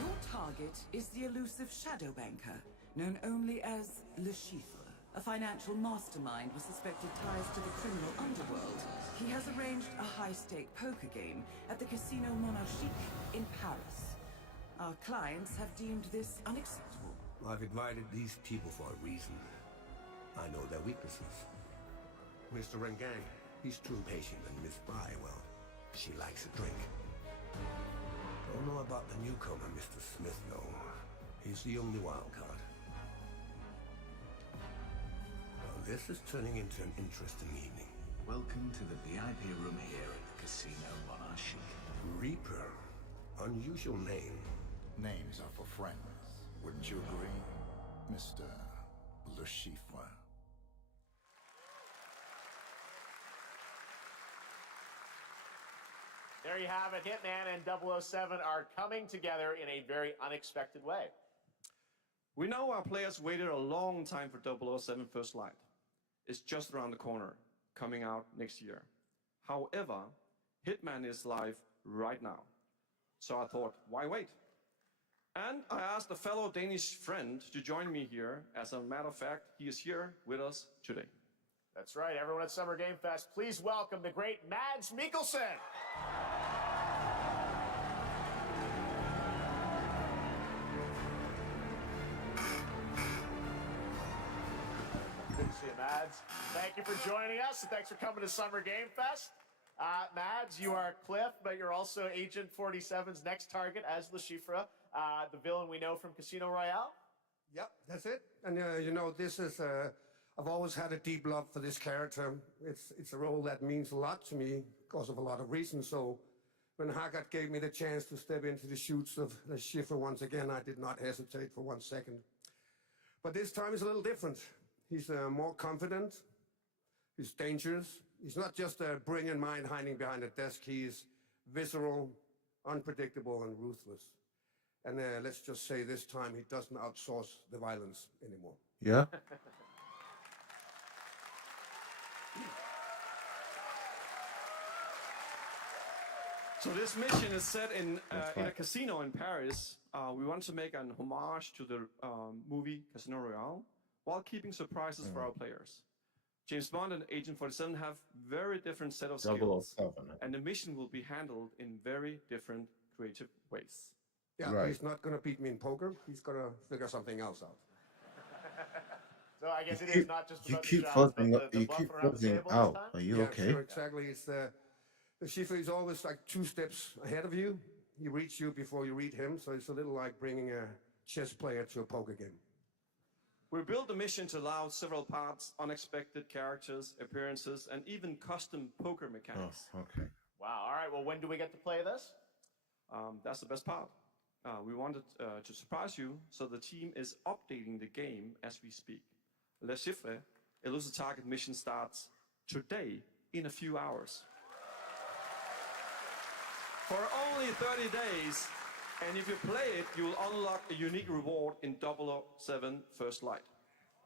Your target is the elusive shadow banker, known only as Le Chiffre, a financial mastermind with suspected ties to the criminal underworld. He has arranged a high-stake poker game at the Casino Monarchique in Paris. Our clients have deemed this unacceptable. I've invited these people for a reason. I know their weaknesses. Mr. Rengang, he's too impatient, and Miss Bai, well, she likes a drink. Don't know about the newcomer, Mr. Smith, though. He's the only wild card. Well, this is turning into an interesting evening. Welcome to the VIP room here at the Casino Monarchique. Reaper. Unusual name. Names are for friends. Wouldn't you agree, Mr. Le Chiffre? There you have it. Hitman and 007 are coming together in a very unexpected way. We know our players waited a long time for 007 First Light. It's just around the corner, coming out next year. However, Hitman is live right now. So I thought, why wait? And I asked a fellow Danish friend to join me here. As a matter of fact, he is here with us today. That's right. Everyone at Summer Game Fest, please welcome the great Mads Mikkelsen. Good to see you, Mads. Thank you for joining us, and thanks for coming to Summer Game Fest. Mads, you are Cliff, but you're also Agent 47's next target as Le Chiffre, the villain we know from Casino Royale. Yep, that's it. And you know, this is I've always had a deep love for this character. It's a role that means a lot to me because of a lot of reasons. So when Haggard gave me the chance to step into the shoots of Le Chiffre once again, I did not hesitate for 1 second. But this time is a little different. He's more confident. He's dangerous. He's not just a brilliant mind hiding behind a desk. He's visceral, unpredictable, and ruthless. And let's just say this time he doesn't outsource the violence anymore. Yeah. So this mission is set in a casino in Paris. We want to make an homage to the movie Casino Royale while keeping surprises for our players. James Bond and Agent 47 have very different set of skills, and the mission will be handled in very different creative ways. Yeah, Right. He's not going to beat me in poker. He's going to figure something else out. So I guess You it keep- is not just you about keep the shots, but fuzzing the you buff keep around the fuzzing table out. this time? Are you Yeah, okay? sure, exactly. It's the Shifu is always like 2 steps ahead of you. He reads you before you read him, so it's a little like bringing a chess player to a poker game. We built the mission to allow several parts, unexpected characters, appearances, and even custom poker mechanics. Oh, okay. Wow. All right. Well, when do we get to play this? That's the best part. We wanted to surprise you, so the team is updating the game as we speak. Le Chiffre, Elusive Target mission starts today in a few hours. For only 30 days, and if you play it, you will unlock a unique reward in 007 First Light.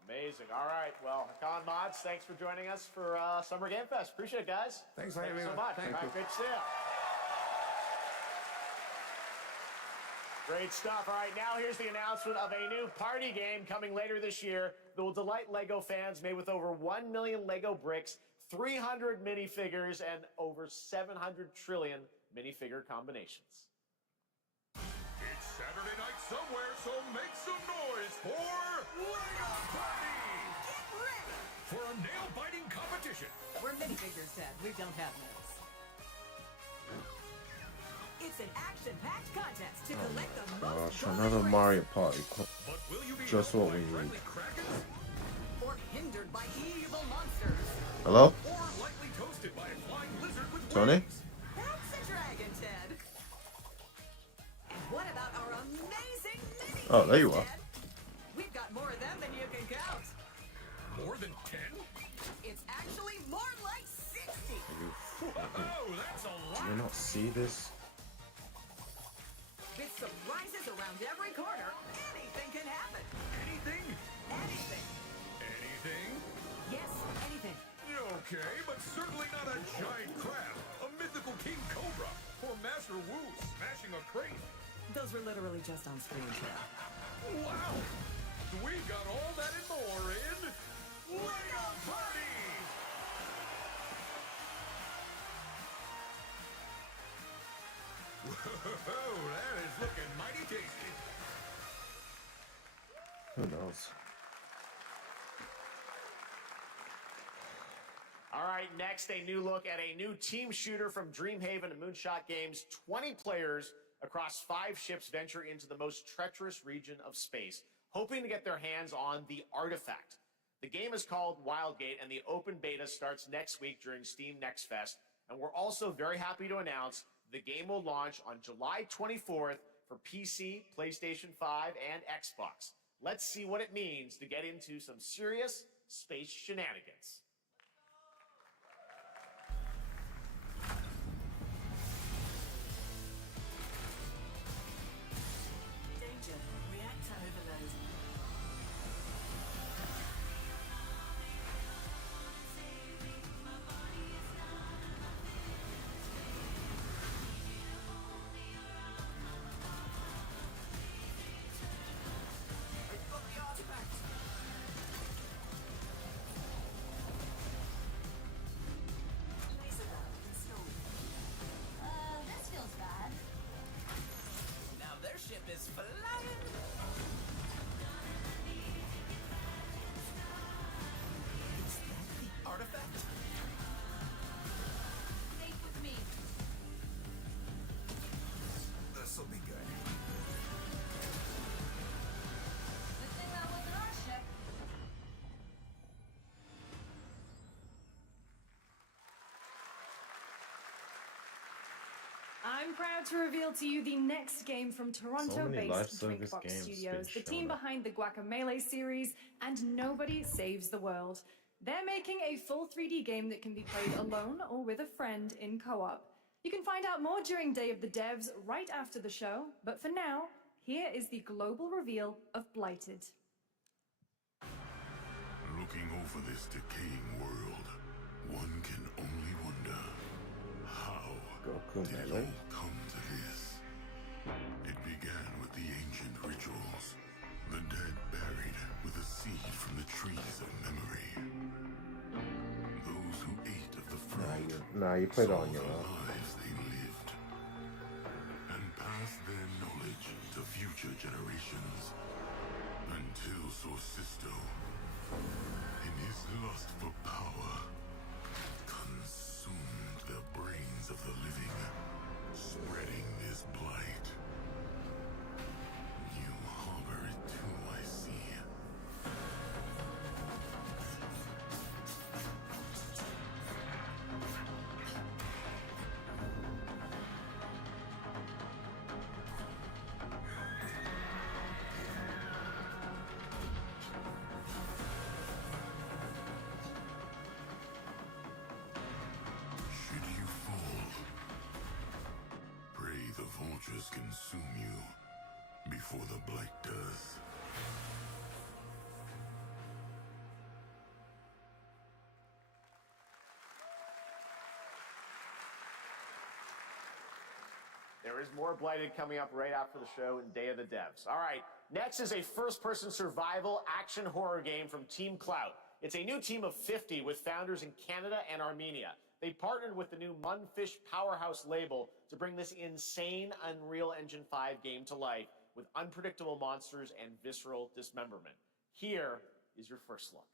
Amazing. All right. Well, Hakan Mods, thanks for joining us for Summer Game Fest. Appreciate it, guys. Thanks for Thank you having so me. much. Thank All right, you. great to see you. Great stuff. All right, now here's the announcement of a new party game coming later this year that will delight LEGO fans, made with over 1 million LEGO bricks, 300 minifigures, and over 700 trillion minifigure combinations. It's Saturday night somewhere, so make some noise for LEGO Party! Get ready! For a nail-biting competition. We're minifigures, Dad. We don't have nails. It's an action-packed contest to collect the most Gosh, another Mario Party. But will you be Just what we need. friendly Krakens? or hindered by evil monsters. Hello? Or lightly toasted by a flying lizard with Tony? wings? That's a dragon, Ted. And what about our amazing mini? Oh, there you are. Ted? We've got more of them than you can count. More than 10? It's actually more like 60. Whoa, that's a Do lot! you not see this? With surprises around every corner, anything can happen. Anything? Anything. Anything? Yes, anything. Okay, but certainly not a giant crab, a mythical king cobra, or Master Wu smashing a crate. Those were literally just on screen, Ted. Wow! We've got all that and more in LEGO Party! Whoa, that is looking mighty tasty. Who knows? All right, next, a new look at a new team shooter from Dreamhaven and Moonshot Games. 20 players across 5 ships venture into the most treacherous region of space, hoping to get their hands on the artifact. The game is called Wildgate, and the open beta starts next week during Steam Next Fest. And we're also very happy to announce the game will launch on July 24th for PC, PlayStation 5, and Xbox. Let's see what it means to get into some serious space shenanigans. Danger. Reactor overload. This feels bad. Now their ship is flying. Is that the artifact? Stay with me. This'll be good. Good thing that wasn't our ship. I'm proud to reveal to you the next game from So many live Toronto-based service Drinkbox games Studios, the being team shown up. behind the Guacamelee series and Nobody Saves the World. They're making a full 3D game that can be played alone or with a friend in co-op. You can find out more during Day of the Devs right after the show, but for now, here is the global reveal of Blighted. Looking over this decaying world, one can only wonder how Goku did it Melee. all come to this? It began with the ancient rituals, the dead buried with a seed from the trees of memory. Those who ate of the fruit Nah, you played it saw on your the own. lives they lived and passed their knowledge to future generations until Sorcisto, in his lust for power, consumed the brains of the living, spreading this blight. You harbor it too, I see. Should you fall, pray the vultures consume you before the blight does. There is more Blighted coming up right after the show in Day of the Devs. All right, next is a first-person survival action horror game from Team Clout. It's a new team of 50 with founders in Canada and Armenia. They partnered with the new Munfish Powerhouse label to bring this insane Unreal Engine 5 game to life with unpredictable monsters and visceral dismemberment. Here is your first look.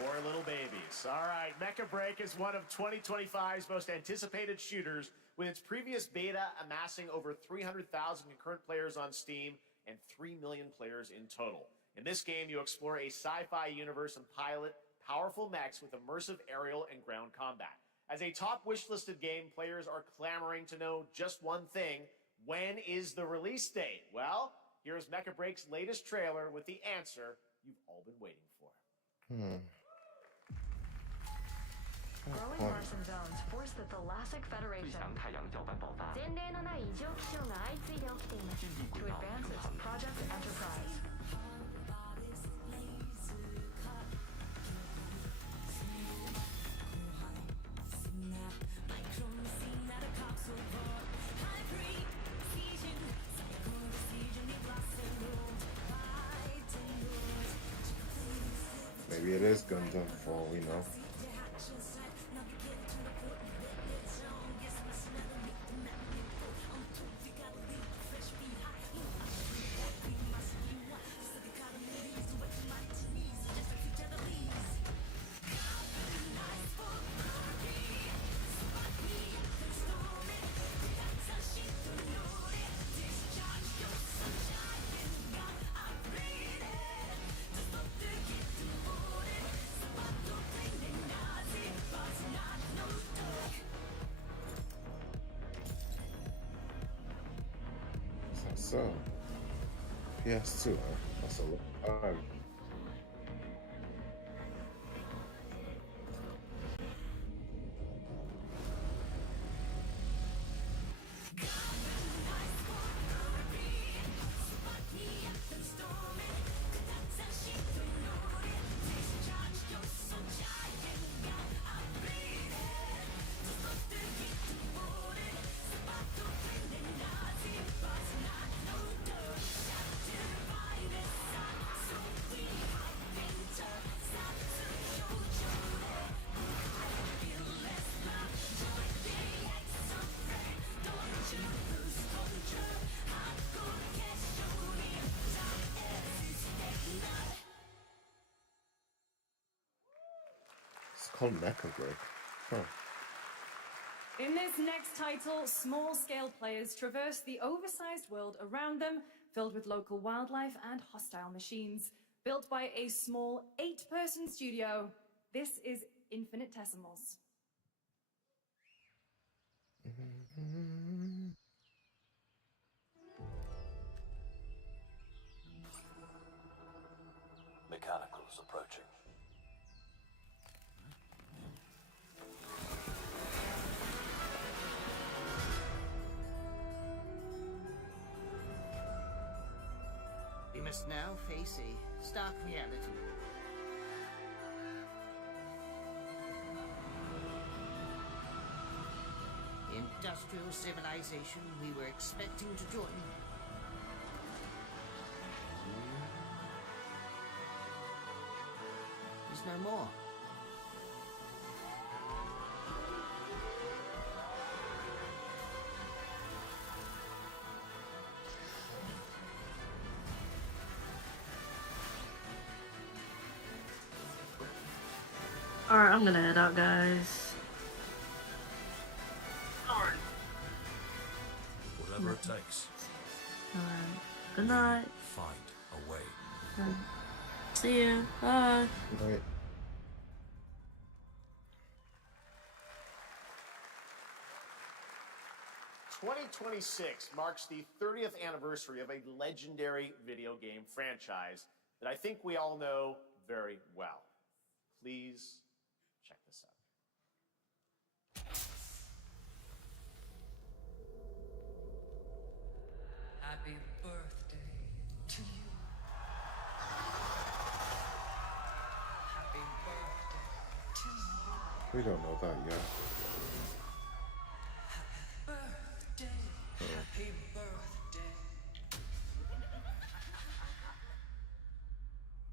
Poor little babies. All right, Mecha Break is one of 2025's most anticipated shooters, with its previous beta amassing over 300,000 concurrent players on Steam and 3 million players in total. In this game, you explore a sci-fi universe and pilot powerful mechs with immersive aerial and ground combat. As a top wishlisted game, players are clamoring to know just one thing: when is the release date? Well, here's Mecha Break's latest trailer with the answer you've all been waiting for. Growing Martian zones force the Thalassic Federation. 前例のない異常気象が相次いで起きています to advance its Project Enterprise. Maybe it is Gundam for all we know. So, PS2, that's a lot. called Mecha Grey. Huh. In this next title, small-scale players traverse the oversized world around them, filled with local wildlife and hostile machines. Built by a small 8-person studio, this is Infinitesimals. Mechanicals approaching. We must now face a stark reality. Industrial civilization we were expecting to join is no more. Alright, I'm gonna head out, guys. Whatever it takes. Alright. Good night. Find a way. See you. Bye. Good night. "2026 marks the 30th anniversary of a legendary video game franchise that I think we all know very well. Please check this out. Happy birthday to you. Happy birthday to you. We don't know that yet. Birthday. Happy birthday.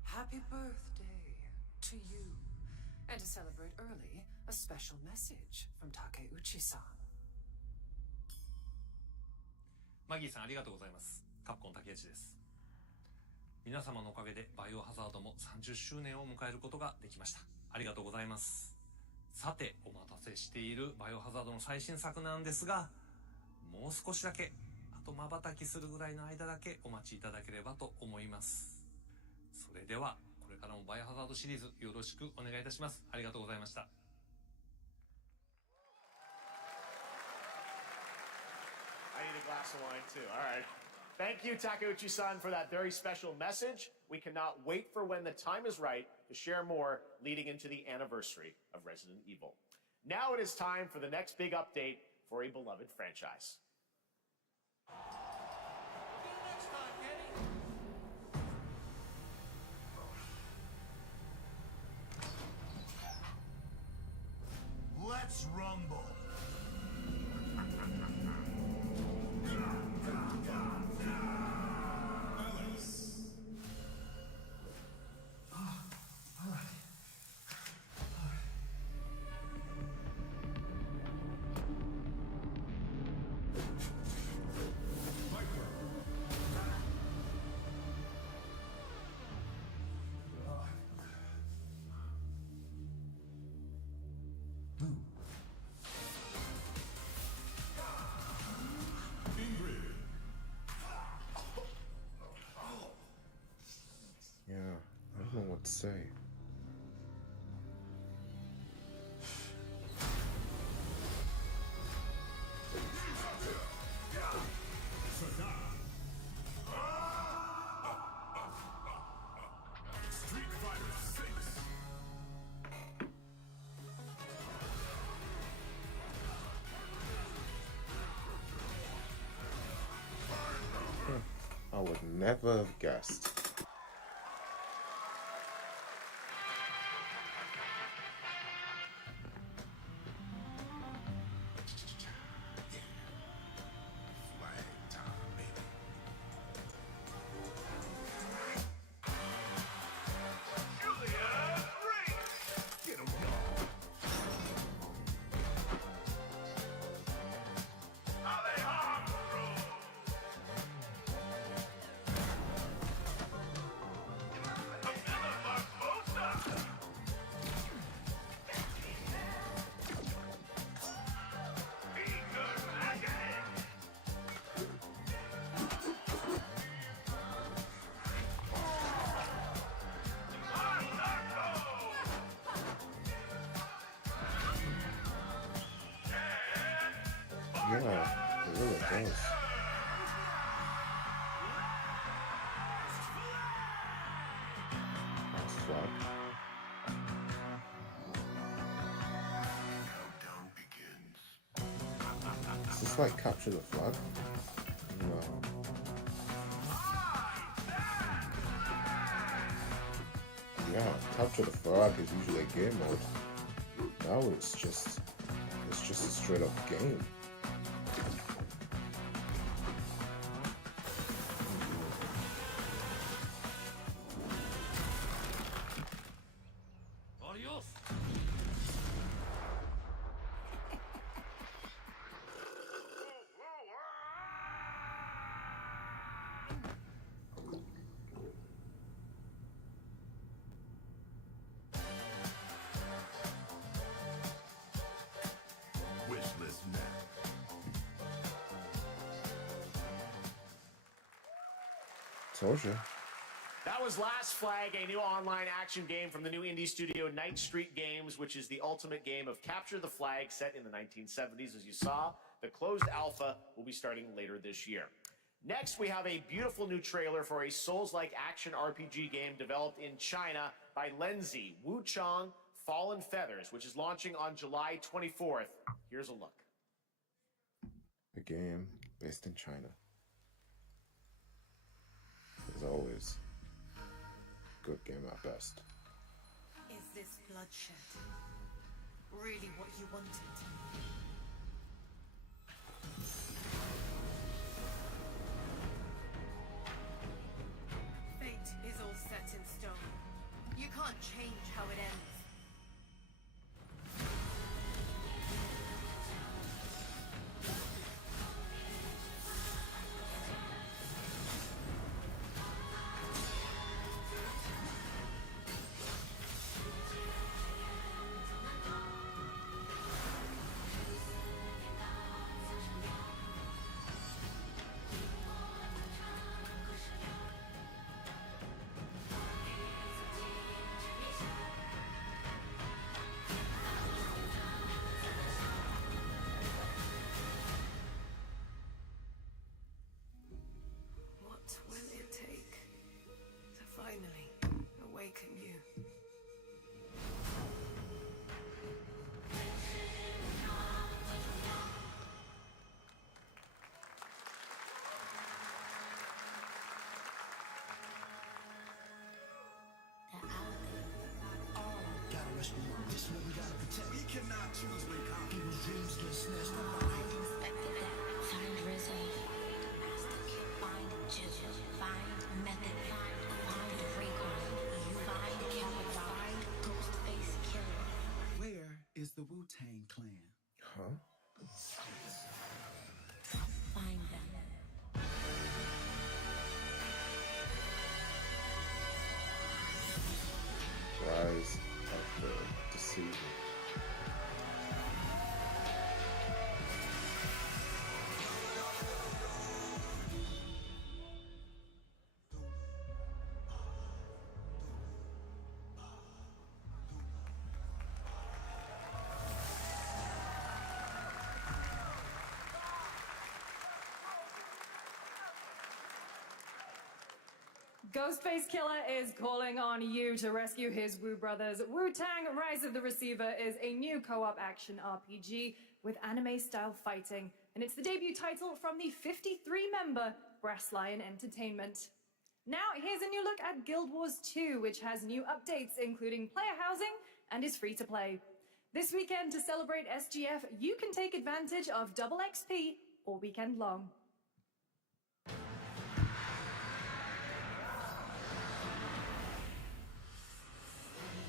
Happy birthday to you. And to celebrate early, a special message from Takeuchi-san. マギーさんありがとうございます。カプコン竹内です。皆様のおかげでバイオハザードも30周年を迎えることができました。ありがとうございます。さて、お待たせしているバイオハザードの最新作なんですが、もう少しだけ、あと瞬きするぐらいの間だけお待ちいただければと思います。それでは、これからもバイオハザードシリーズよろしくお願いいたします。ありがとうございました。I need a glass of wine too. All right. Thank you, Takeuchi-san, for that very special message. We cannot wait for when the time is right to share more leading into the anniversary of Resident Evil. Now it is time for the next big update for a beloved franchise. Let's rumble. Yeah, I don't know what to say. Street Fighter 6. I would never have guessed. Yeah, it really does. Nice flag. Is this like capture the flag? No. Yeah, capture the flag is usually a game mode. Now it's just a straight up game. Told you. That was Last Flag, a new online action game from the new indie studio Night Street Games, which is the ultimate game of capture the flag set in the 1970s. As you saw, the closed alpha will be starting later this year. Next, we have a beautiful new trailer for a Souls-like action RPG game developed in China by Lenzi, Wuchang Fallen Feathers, which is launching on July 24th. Here's a look. A game based in China. As always, good game at best. Is this bloodshed really what you wanted? Fate is all set in stone. You can't change how it ends. This one we gotta protect. We cannot choose when people's dreams get snatched up. Find Rizzo. Find Jill. Find Method. Find Raycon. Find Kevin. Find Ghostface Killer. Where is the Wu-Tang Clan? Huh? Find them. Rise of the Deceiver. Ghostface Killer is calling on you to rescue his Wu brothers. Wu-Tang Rise of the Receiver is a new co-op action RPG with anime-style fighting, and it's the debut title from the 53-member Brass Lion Entertainment. Now, here's a new look at Guild Wars 2, which has new updates, including player housing, and is free to play. This weekend, to celebrate SGF, you can take advantage of double XP all weekend long.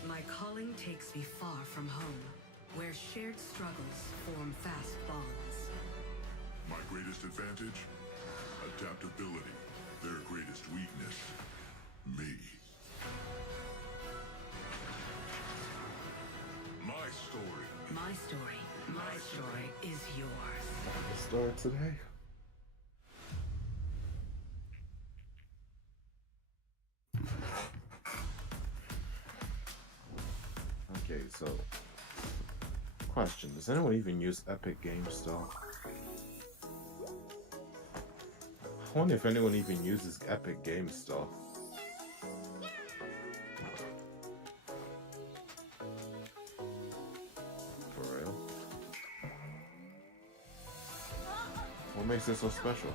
My calling takes me far from home, where shared struggles form fast bonds. My greatest advantage? Adaptability. Their greatest weakness? Me. My story. My story. My story is yours. The story today. Okay, so question. This Does anyone even use Epic Game Store? I wonder if anyone even uses Epic Game Store. For real? What makes it so special?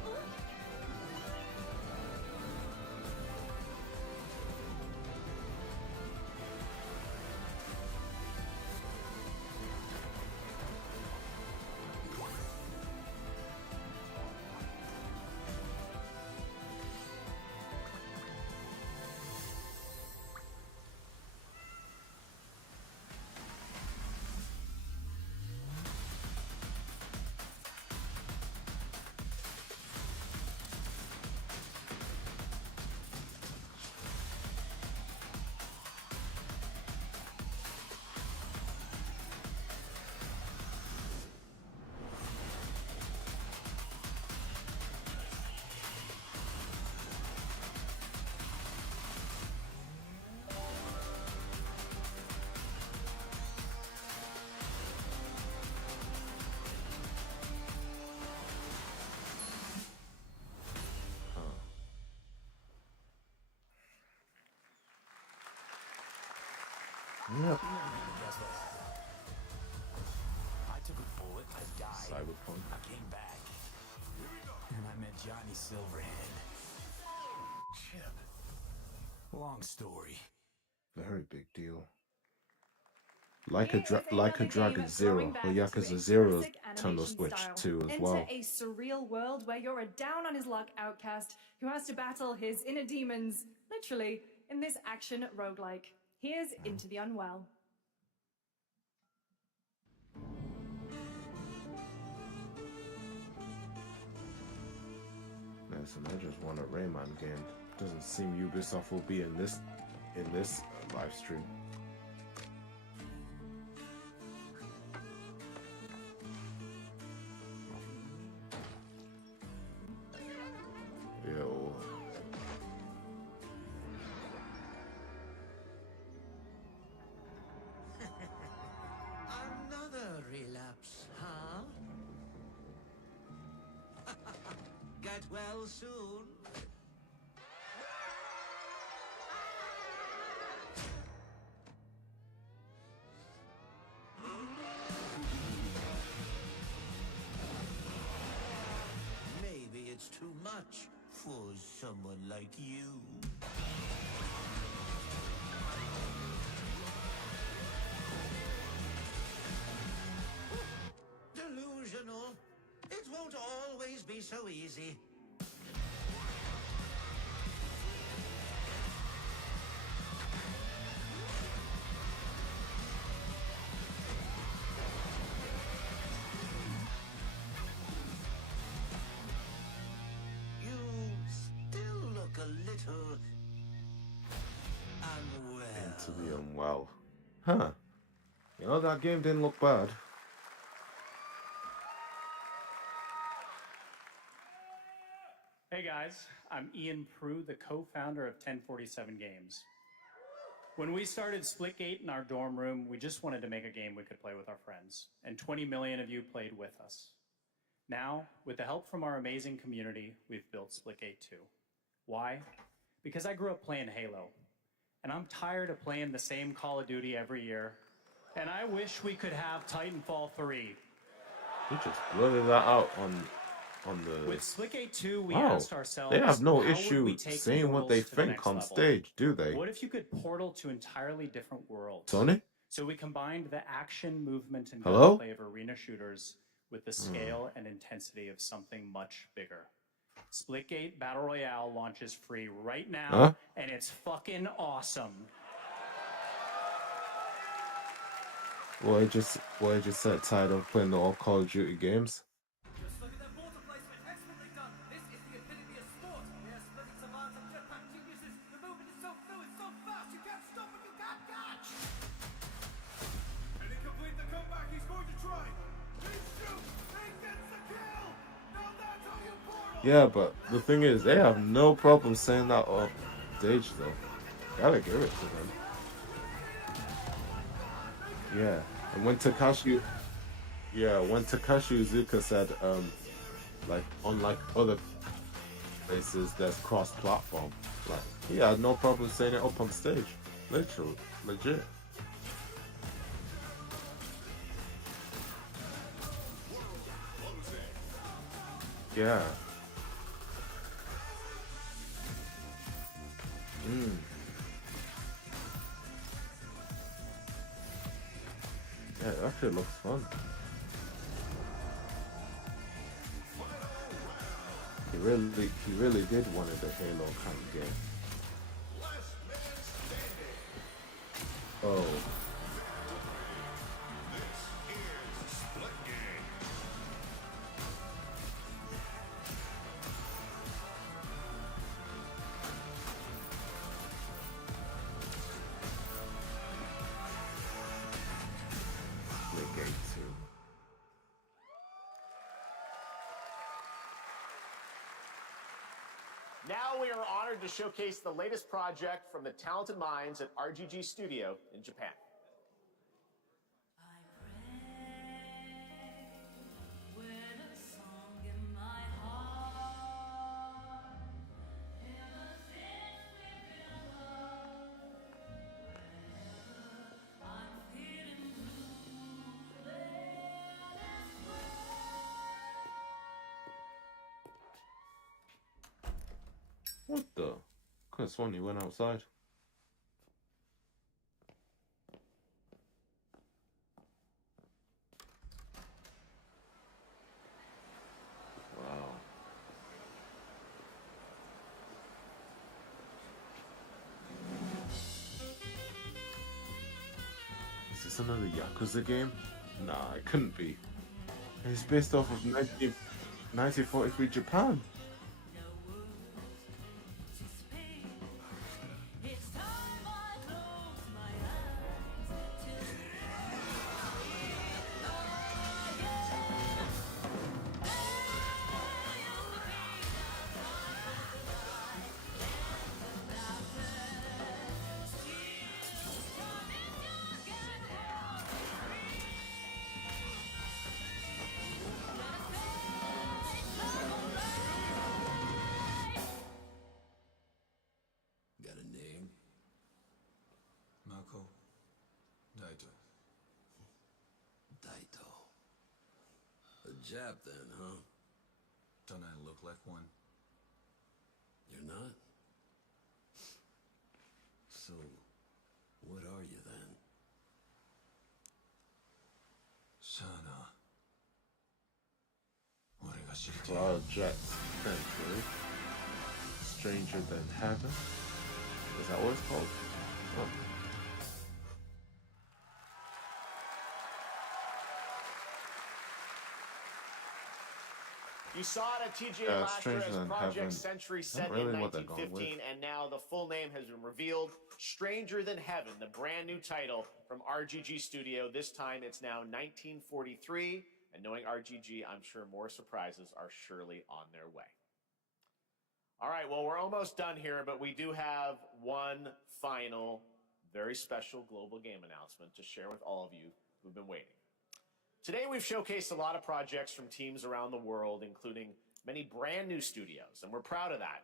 Yep. I took a bullet, I died. Cyberpunk. I came back. And I met Johnny Silverhand. Chip. Long story. Very big deal. Like a Dragon Zero, throwing or back to Yakuza a Zero classic Nintendo animation Switch style. 2 as Enter well. a surreal world where you're a down on his luck outcast who has to battle his inner demons, literally, in this action roguelike. Here's Into the Unwell. Listen, I just want a Rayman game. Doesn't seem Ubisoft will be in this live stream. Yo. Another relapse, huh? Get well soon. Maybe it's too much for someone like you. Delusional. It won't always be so easy. You still look a little unwell. Into the Unwell. Huh. You know, that game didn't look bad. Hey guys, I'm Ian Prue, the co-founder of 1047 Games. When we started Splitgate in our dorm room, we just wanted to make a game we could play with our friends, and 20 million of you played with us. Now, with the help from our amazing community, we've built Splitgate 2. Why? Because I grew up playing Halo, and I'm tired of playing the same Call of Duty every year, and I wish we could have Titanfall 3. He just blurted that out on the. With Splitgate 2, we Wow. asked ourselves, They have no how would issue we take saying what they worlds to the think next on level? stage, do they? What if you could portal to entirely different worlds? Tony? So we combined the action, movement, and Hello? gunplay of arena shooters with the scale and intensity of something much bigger. Splitgate Battle Royale launches free right now, Huh? and it's fucking awesome. Well, I just said tired of playing all Call of Duty games. Yeah, but the thing is, they have no problem saying that off stage, though. Gotta give it to them. Yeah, and when Takashi Yeah, when Takashi Iizuka said, like unlike other places, there's cross-platform. Like he had no problem saying it up on stage, literally, legit. Yeah. Yeah, it actually looks fun. He really did wanted a Halo kind of game. Oh. Splitgate 2. Now we are honored to showcase the latest project from the talented minds at RGG Studio in Japan. What the? Could have sworn you went outside. Wow. Is this another Yakuza game? Nah, it couldn't be. It's based off of 1943 Japan. Got a name? Mako. Daito. Daito. A Jap then, huh? Don't I look like one? You're not? So, what are you then? Sana. Project Century. Stranger Than Heaven. Is that what it's called? Oh. You saw it at TGA Yeah, last year Stranger as Than Project Heaven. Century Not set really in what they're going 1915, with. and now the full name has been revealed. Stranger Than Heaven, the brand new title from RGG Studio. This time it's now 1943, and knowing RGG, I'm sure more surprises are surely on their way. All right, well, we're almost done here, but we do have one final, very special global game announcement to share with all of you who've been waiting. Today, we've showcased a lot of projects from teams around the world, including many brand new studios, and we're proud of that.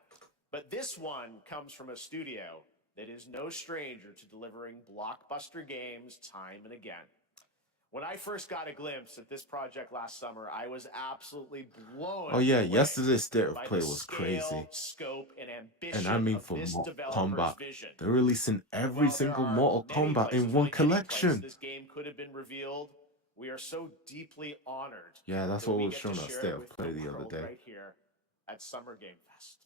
But this one comes from a studio that is no stranger to delivering blockbuster games time and again. When I first got a glimpse at this project last summer, I was absolutely blown Oh yeah, away yesterday's State of by Play the was scale, crazy. scope, and ambition And I mean of for this Mortal developer's Kombat. vision. They're releasing every While there single are Mortal many Kombat places, in one really many places collection. this game could have been revealed, we are so deeply honored Yeah, that's that what we was get shown to at share State it of with Play the the other world day. right here at Summer Game Fest.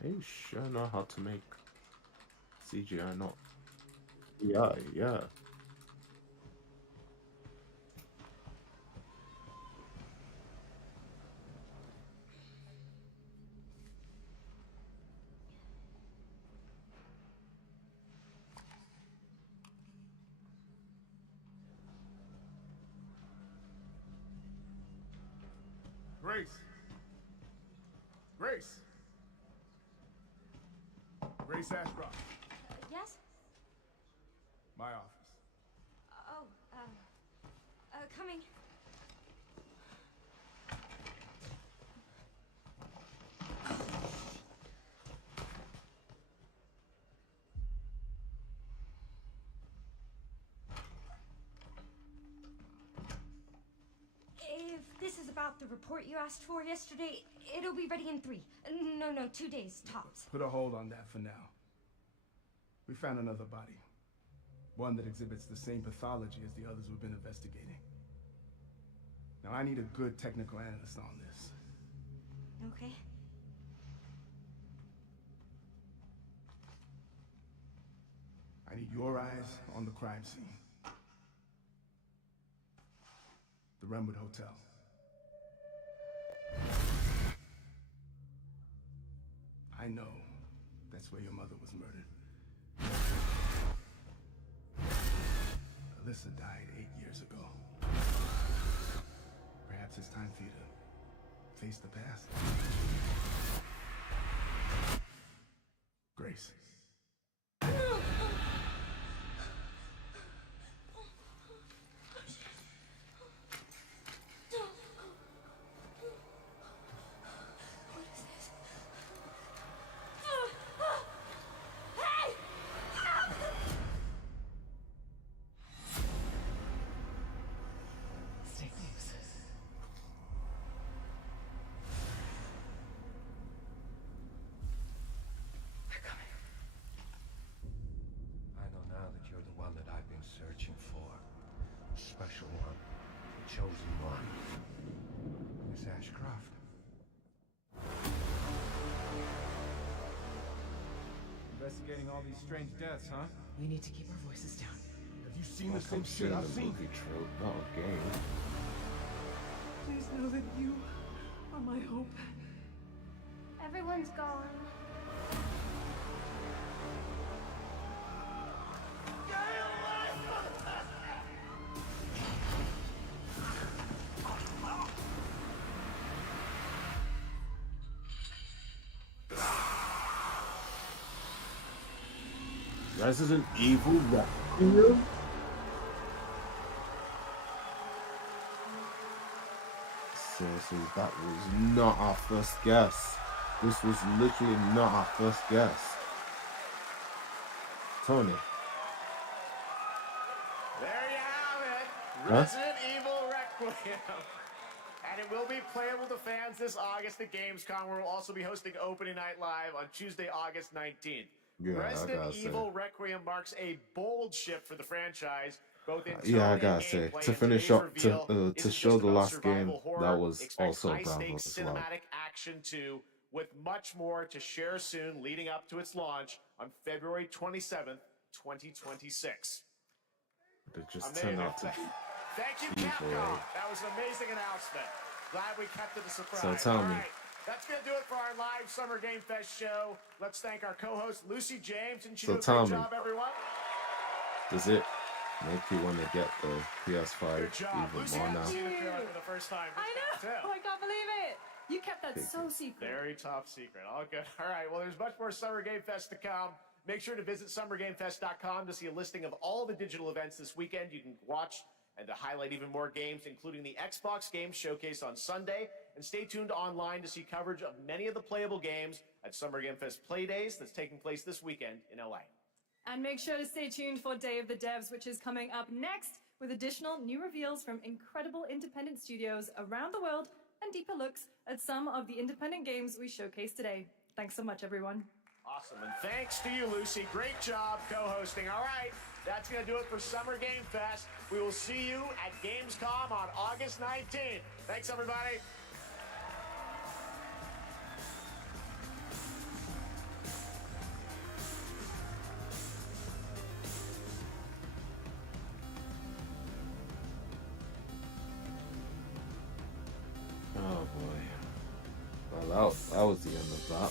They sure know how to make CGI, not AI, yeah. Grace. Grace. Grace Ashcroft. Yes? My office. Oh, coming. If this is about the report you asked for yesterday, it'll be ready in 3. No, 2 days, tops. Put a hold on that for now. We found another body. One that exhibits the same pathology as the others we've been investigating. Now, I need a good technical analyst on this. Okay. I need your eyes on the crime scene. The Renwood Hotel. I know that's where your mother was murdered. Alyssa died 8 years ago. Perhaps it's time for you to face the past. Grace. I know now that you're the one that I've been searching for. The special one. The chosen one. Miss Ashcroft. Investigating all these strange deaths, huh? We need to keep our voices down. Have you seen the same shit I've seen? Trope, not a game. Please know that you are my hope. Everyone's gone. Resident Evil Requiem? Seriously, that was not our first guess. This was literally not our first guess. Tony. There you have it. Huh? Resident Evil Requiem. And it will be playable to fans this August at Gamescom, where we'll also be hosting Opening Night Live on Tuesday, August 19th. Yeah, Resident Evil Requiem marks a bold shift for the franchise, both in tone Yeah, I and gotta say, gameplay, to and finish today's up reveal to isn't show just the about last game, survival horror. that was Expect also bravo high-stakes as well. cinematic action too, with much more to share soon, leading up to its launch on February 27th, 2026. They just turned out to be Thank you, evil. Capcom. That was an amazing announcement. Glad we kept it a surprise. So tell me. All right, that's going to do it for our live Summer Game Fest show. Let's thank our co-host, Lucy James. And she So did a tell great me. job, everyone. Does it make you want to get the PS5 Good job. even Lucy more got to now? see the trailer for the first time. I know. Oh, I can't believe it. You kept that so secret. Very top secret. All good. All right. Well, there's much more Summer Game Fest to come. Make sure to visit summergamefest.com to see a listing of all the digital events this weekend. You can watch and to highlight even more games, including the Xbox Games Showcase on Sunday. And stay tuned online to see coverage of many of the playable games at Summer Game Fest Play Days that's taking place this weekend in LA. And make sure to stay tuned for Day of the Devs, which is coming up next with additional new reveals from incredible independent studios around the world and deeper looks at some of the independent games we showcased today. Thanks so much, everyone. Awesome. And thanks to you, Lucy. Great job co-hosting. All right. That's going to do it for Summer Game Fest. We will see you at Gamescom on August 19th. Thanks, everybody. Oh boy. Well, that was the end of that.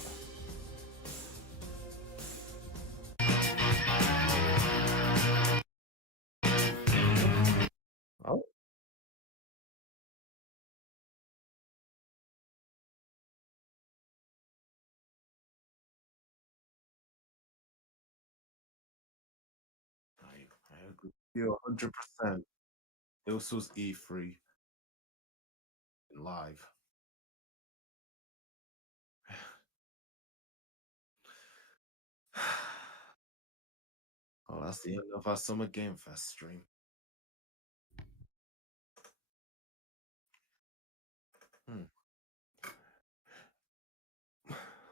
you 100%. It was E3 live. Oh, that's the end of our Summer Game Fest stream. Hmm.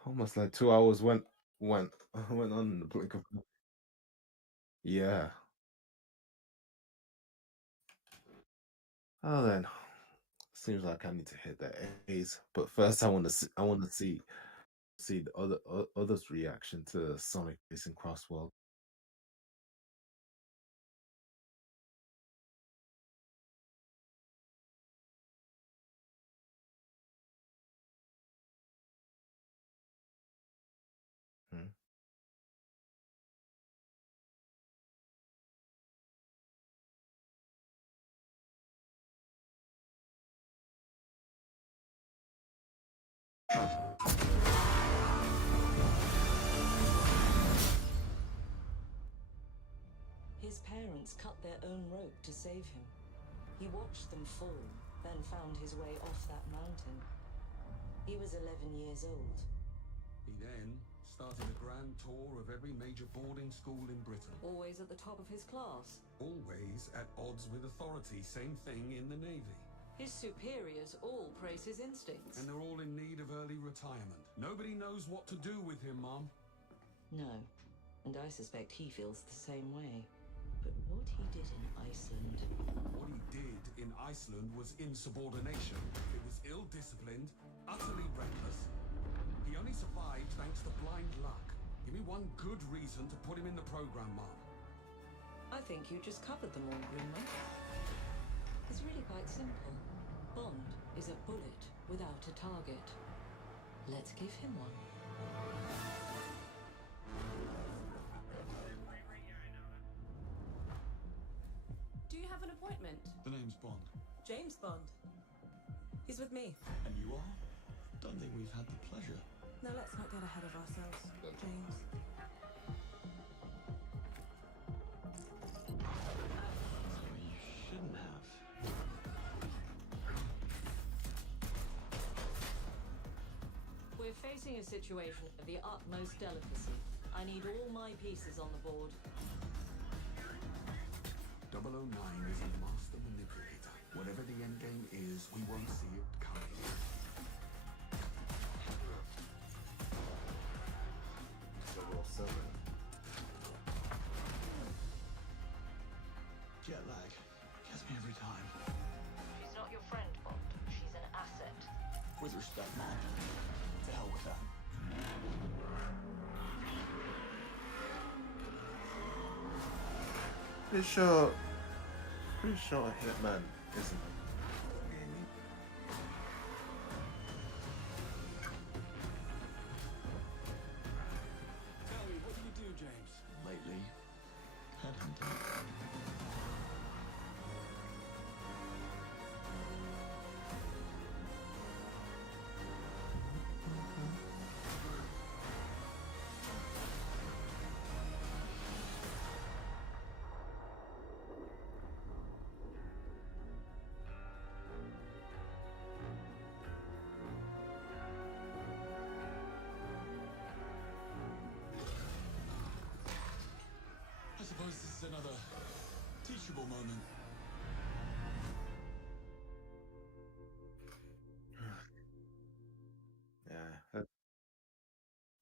Almost like 2 hours went went on in the blink of an eye. Yeah. Oh then. Seems like I need to hit that A's, but first I want to see the others' reaction to Sonic facing Crossworld. Hmm. His parents cut their own rope to save him. He watched them fall, then found his way off that mountain. He was 11 years old. He then started a grand tour of every major boarding school in Britain. Always at the top of his class. Always at odds with authority. Same thing in the Navy. His superiors all praise his instincts. And they're all in need of early retirement. Nobody knows what to do with him, Mom. No, and I suspect he feels the same way. But what he did in Iceland... What he did in Iceland was insubordination. It was ill-disciplined, utterly reckless. He only survived thanks to blind luck. Give me one good reason to put him in the program, Mom. I think you just covered them all, Greenway. It's really quite simple. Bond is a bullet without a target. Let's give him one. Do you have an appointment? The name's Bond. James Bond. He's with me. And you are? Don't think we've had the pleasure. Now let's not get ahead of ourselves, James. You shouldn't have. We're facing a situation of the utmost delicacy. I need all my pieces on the board. 009 is a master manipulator. Whatever the endgame is, we won't see it coming. 007. Jet lag. Gets me every time. She's not your friend, Bond. She's an asset. With respect, man. To hell with that. Pretty sure Hitman isn't. Tell me, what do you do, James? Lately, headhunting. I suppose this is another teachable moment. Yeah,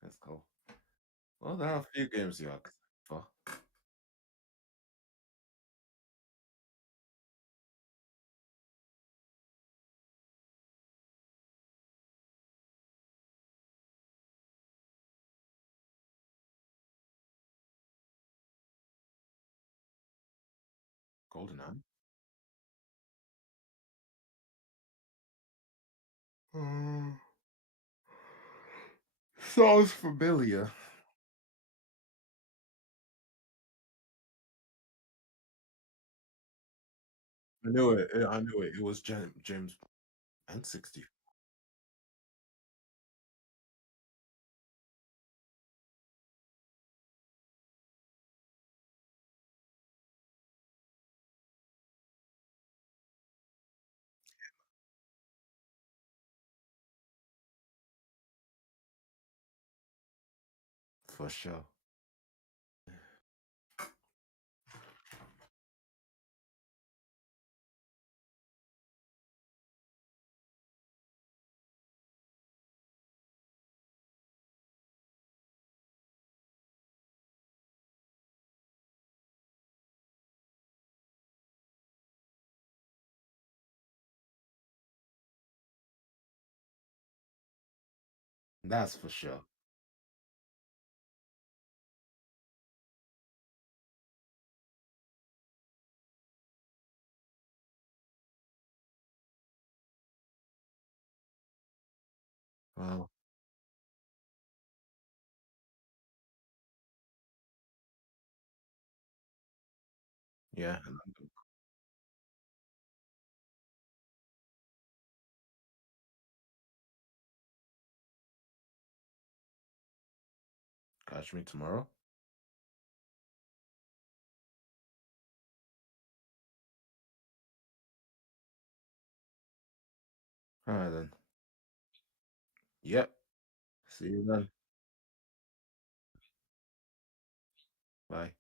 that's cool. Well, there are a few games you asked for. GoldenEye. Sounds familiar. I knew it. I knew it. It was James and 60. For sure. That's for sure. Well, yeah. Catch me tomorrow. All right then. Yep. See you then. Bye.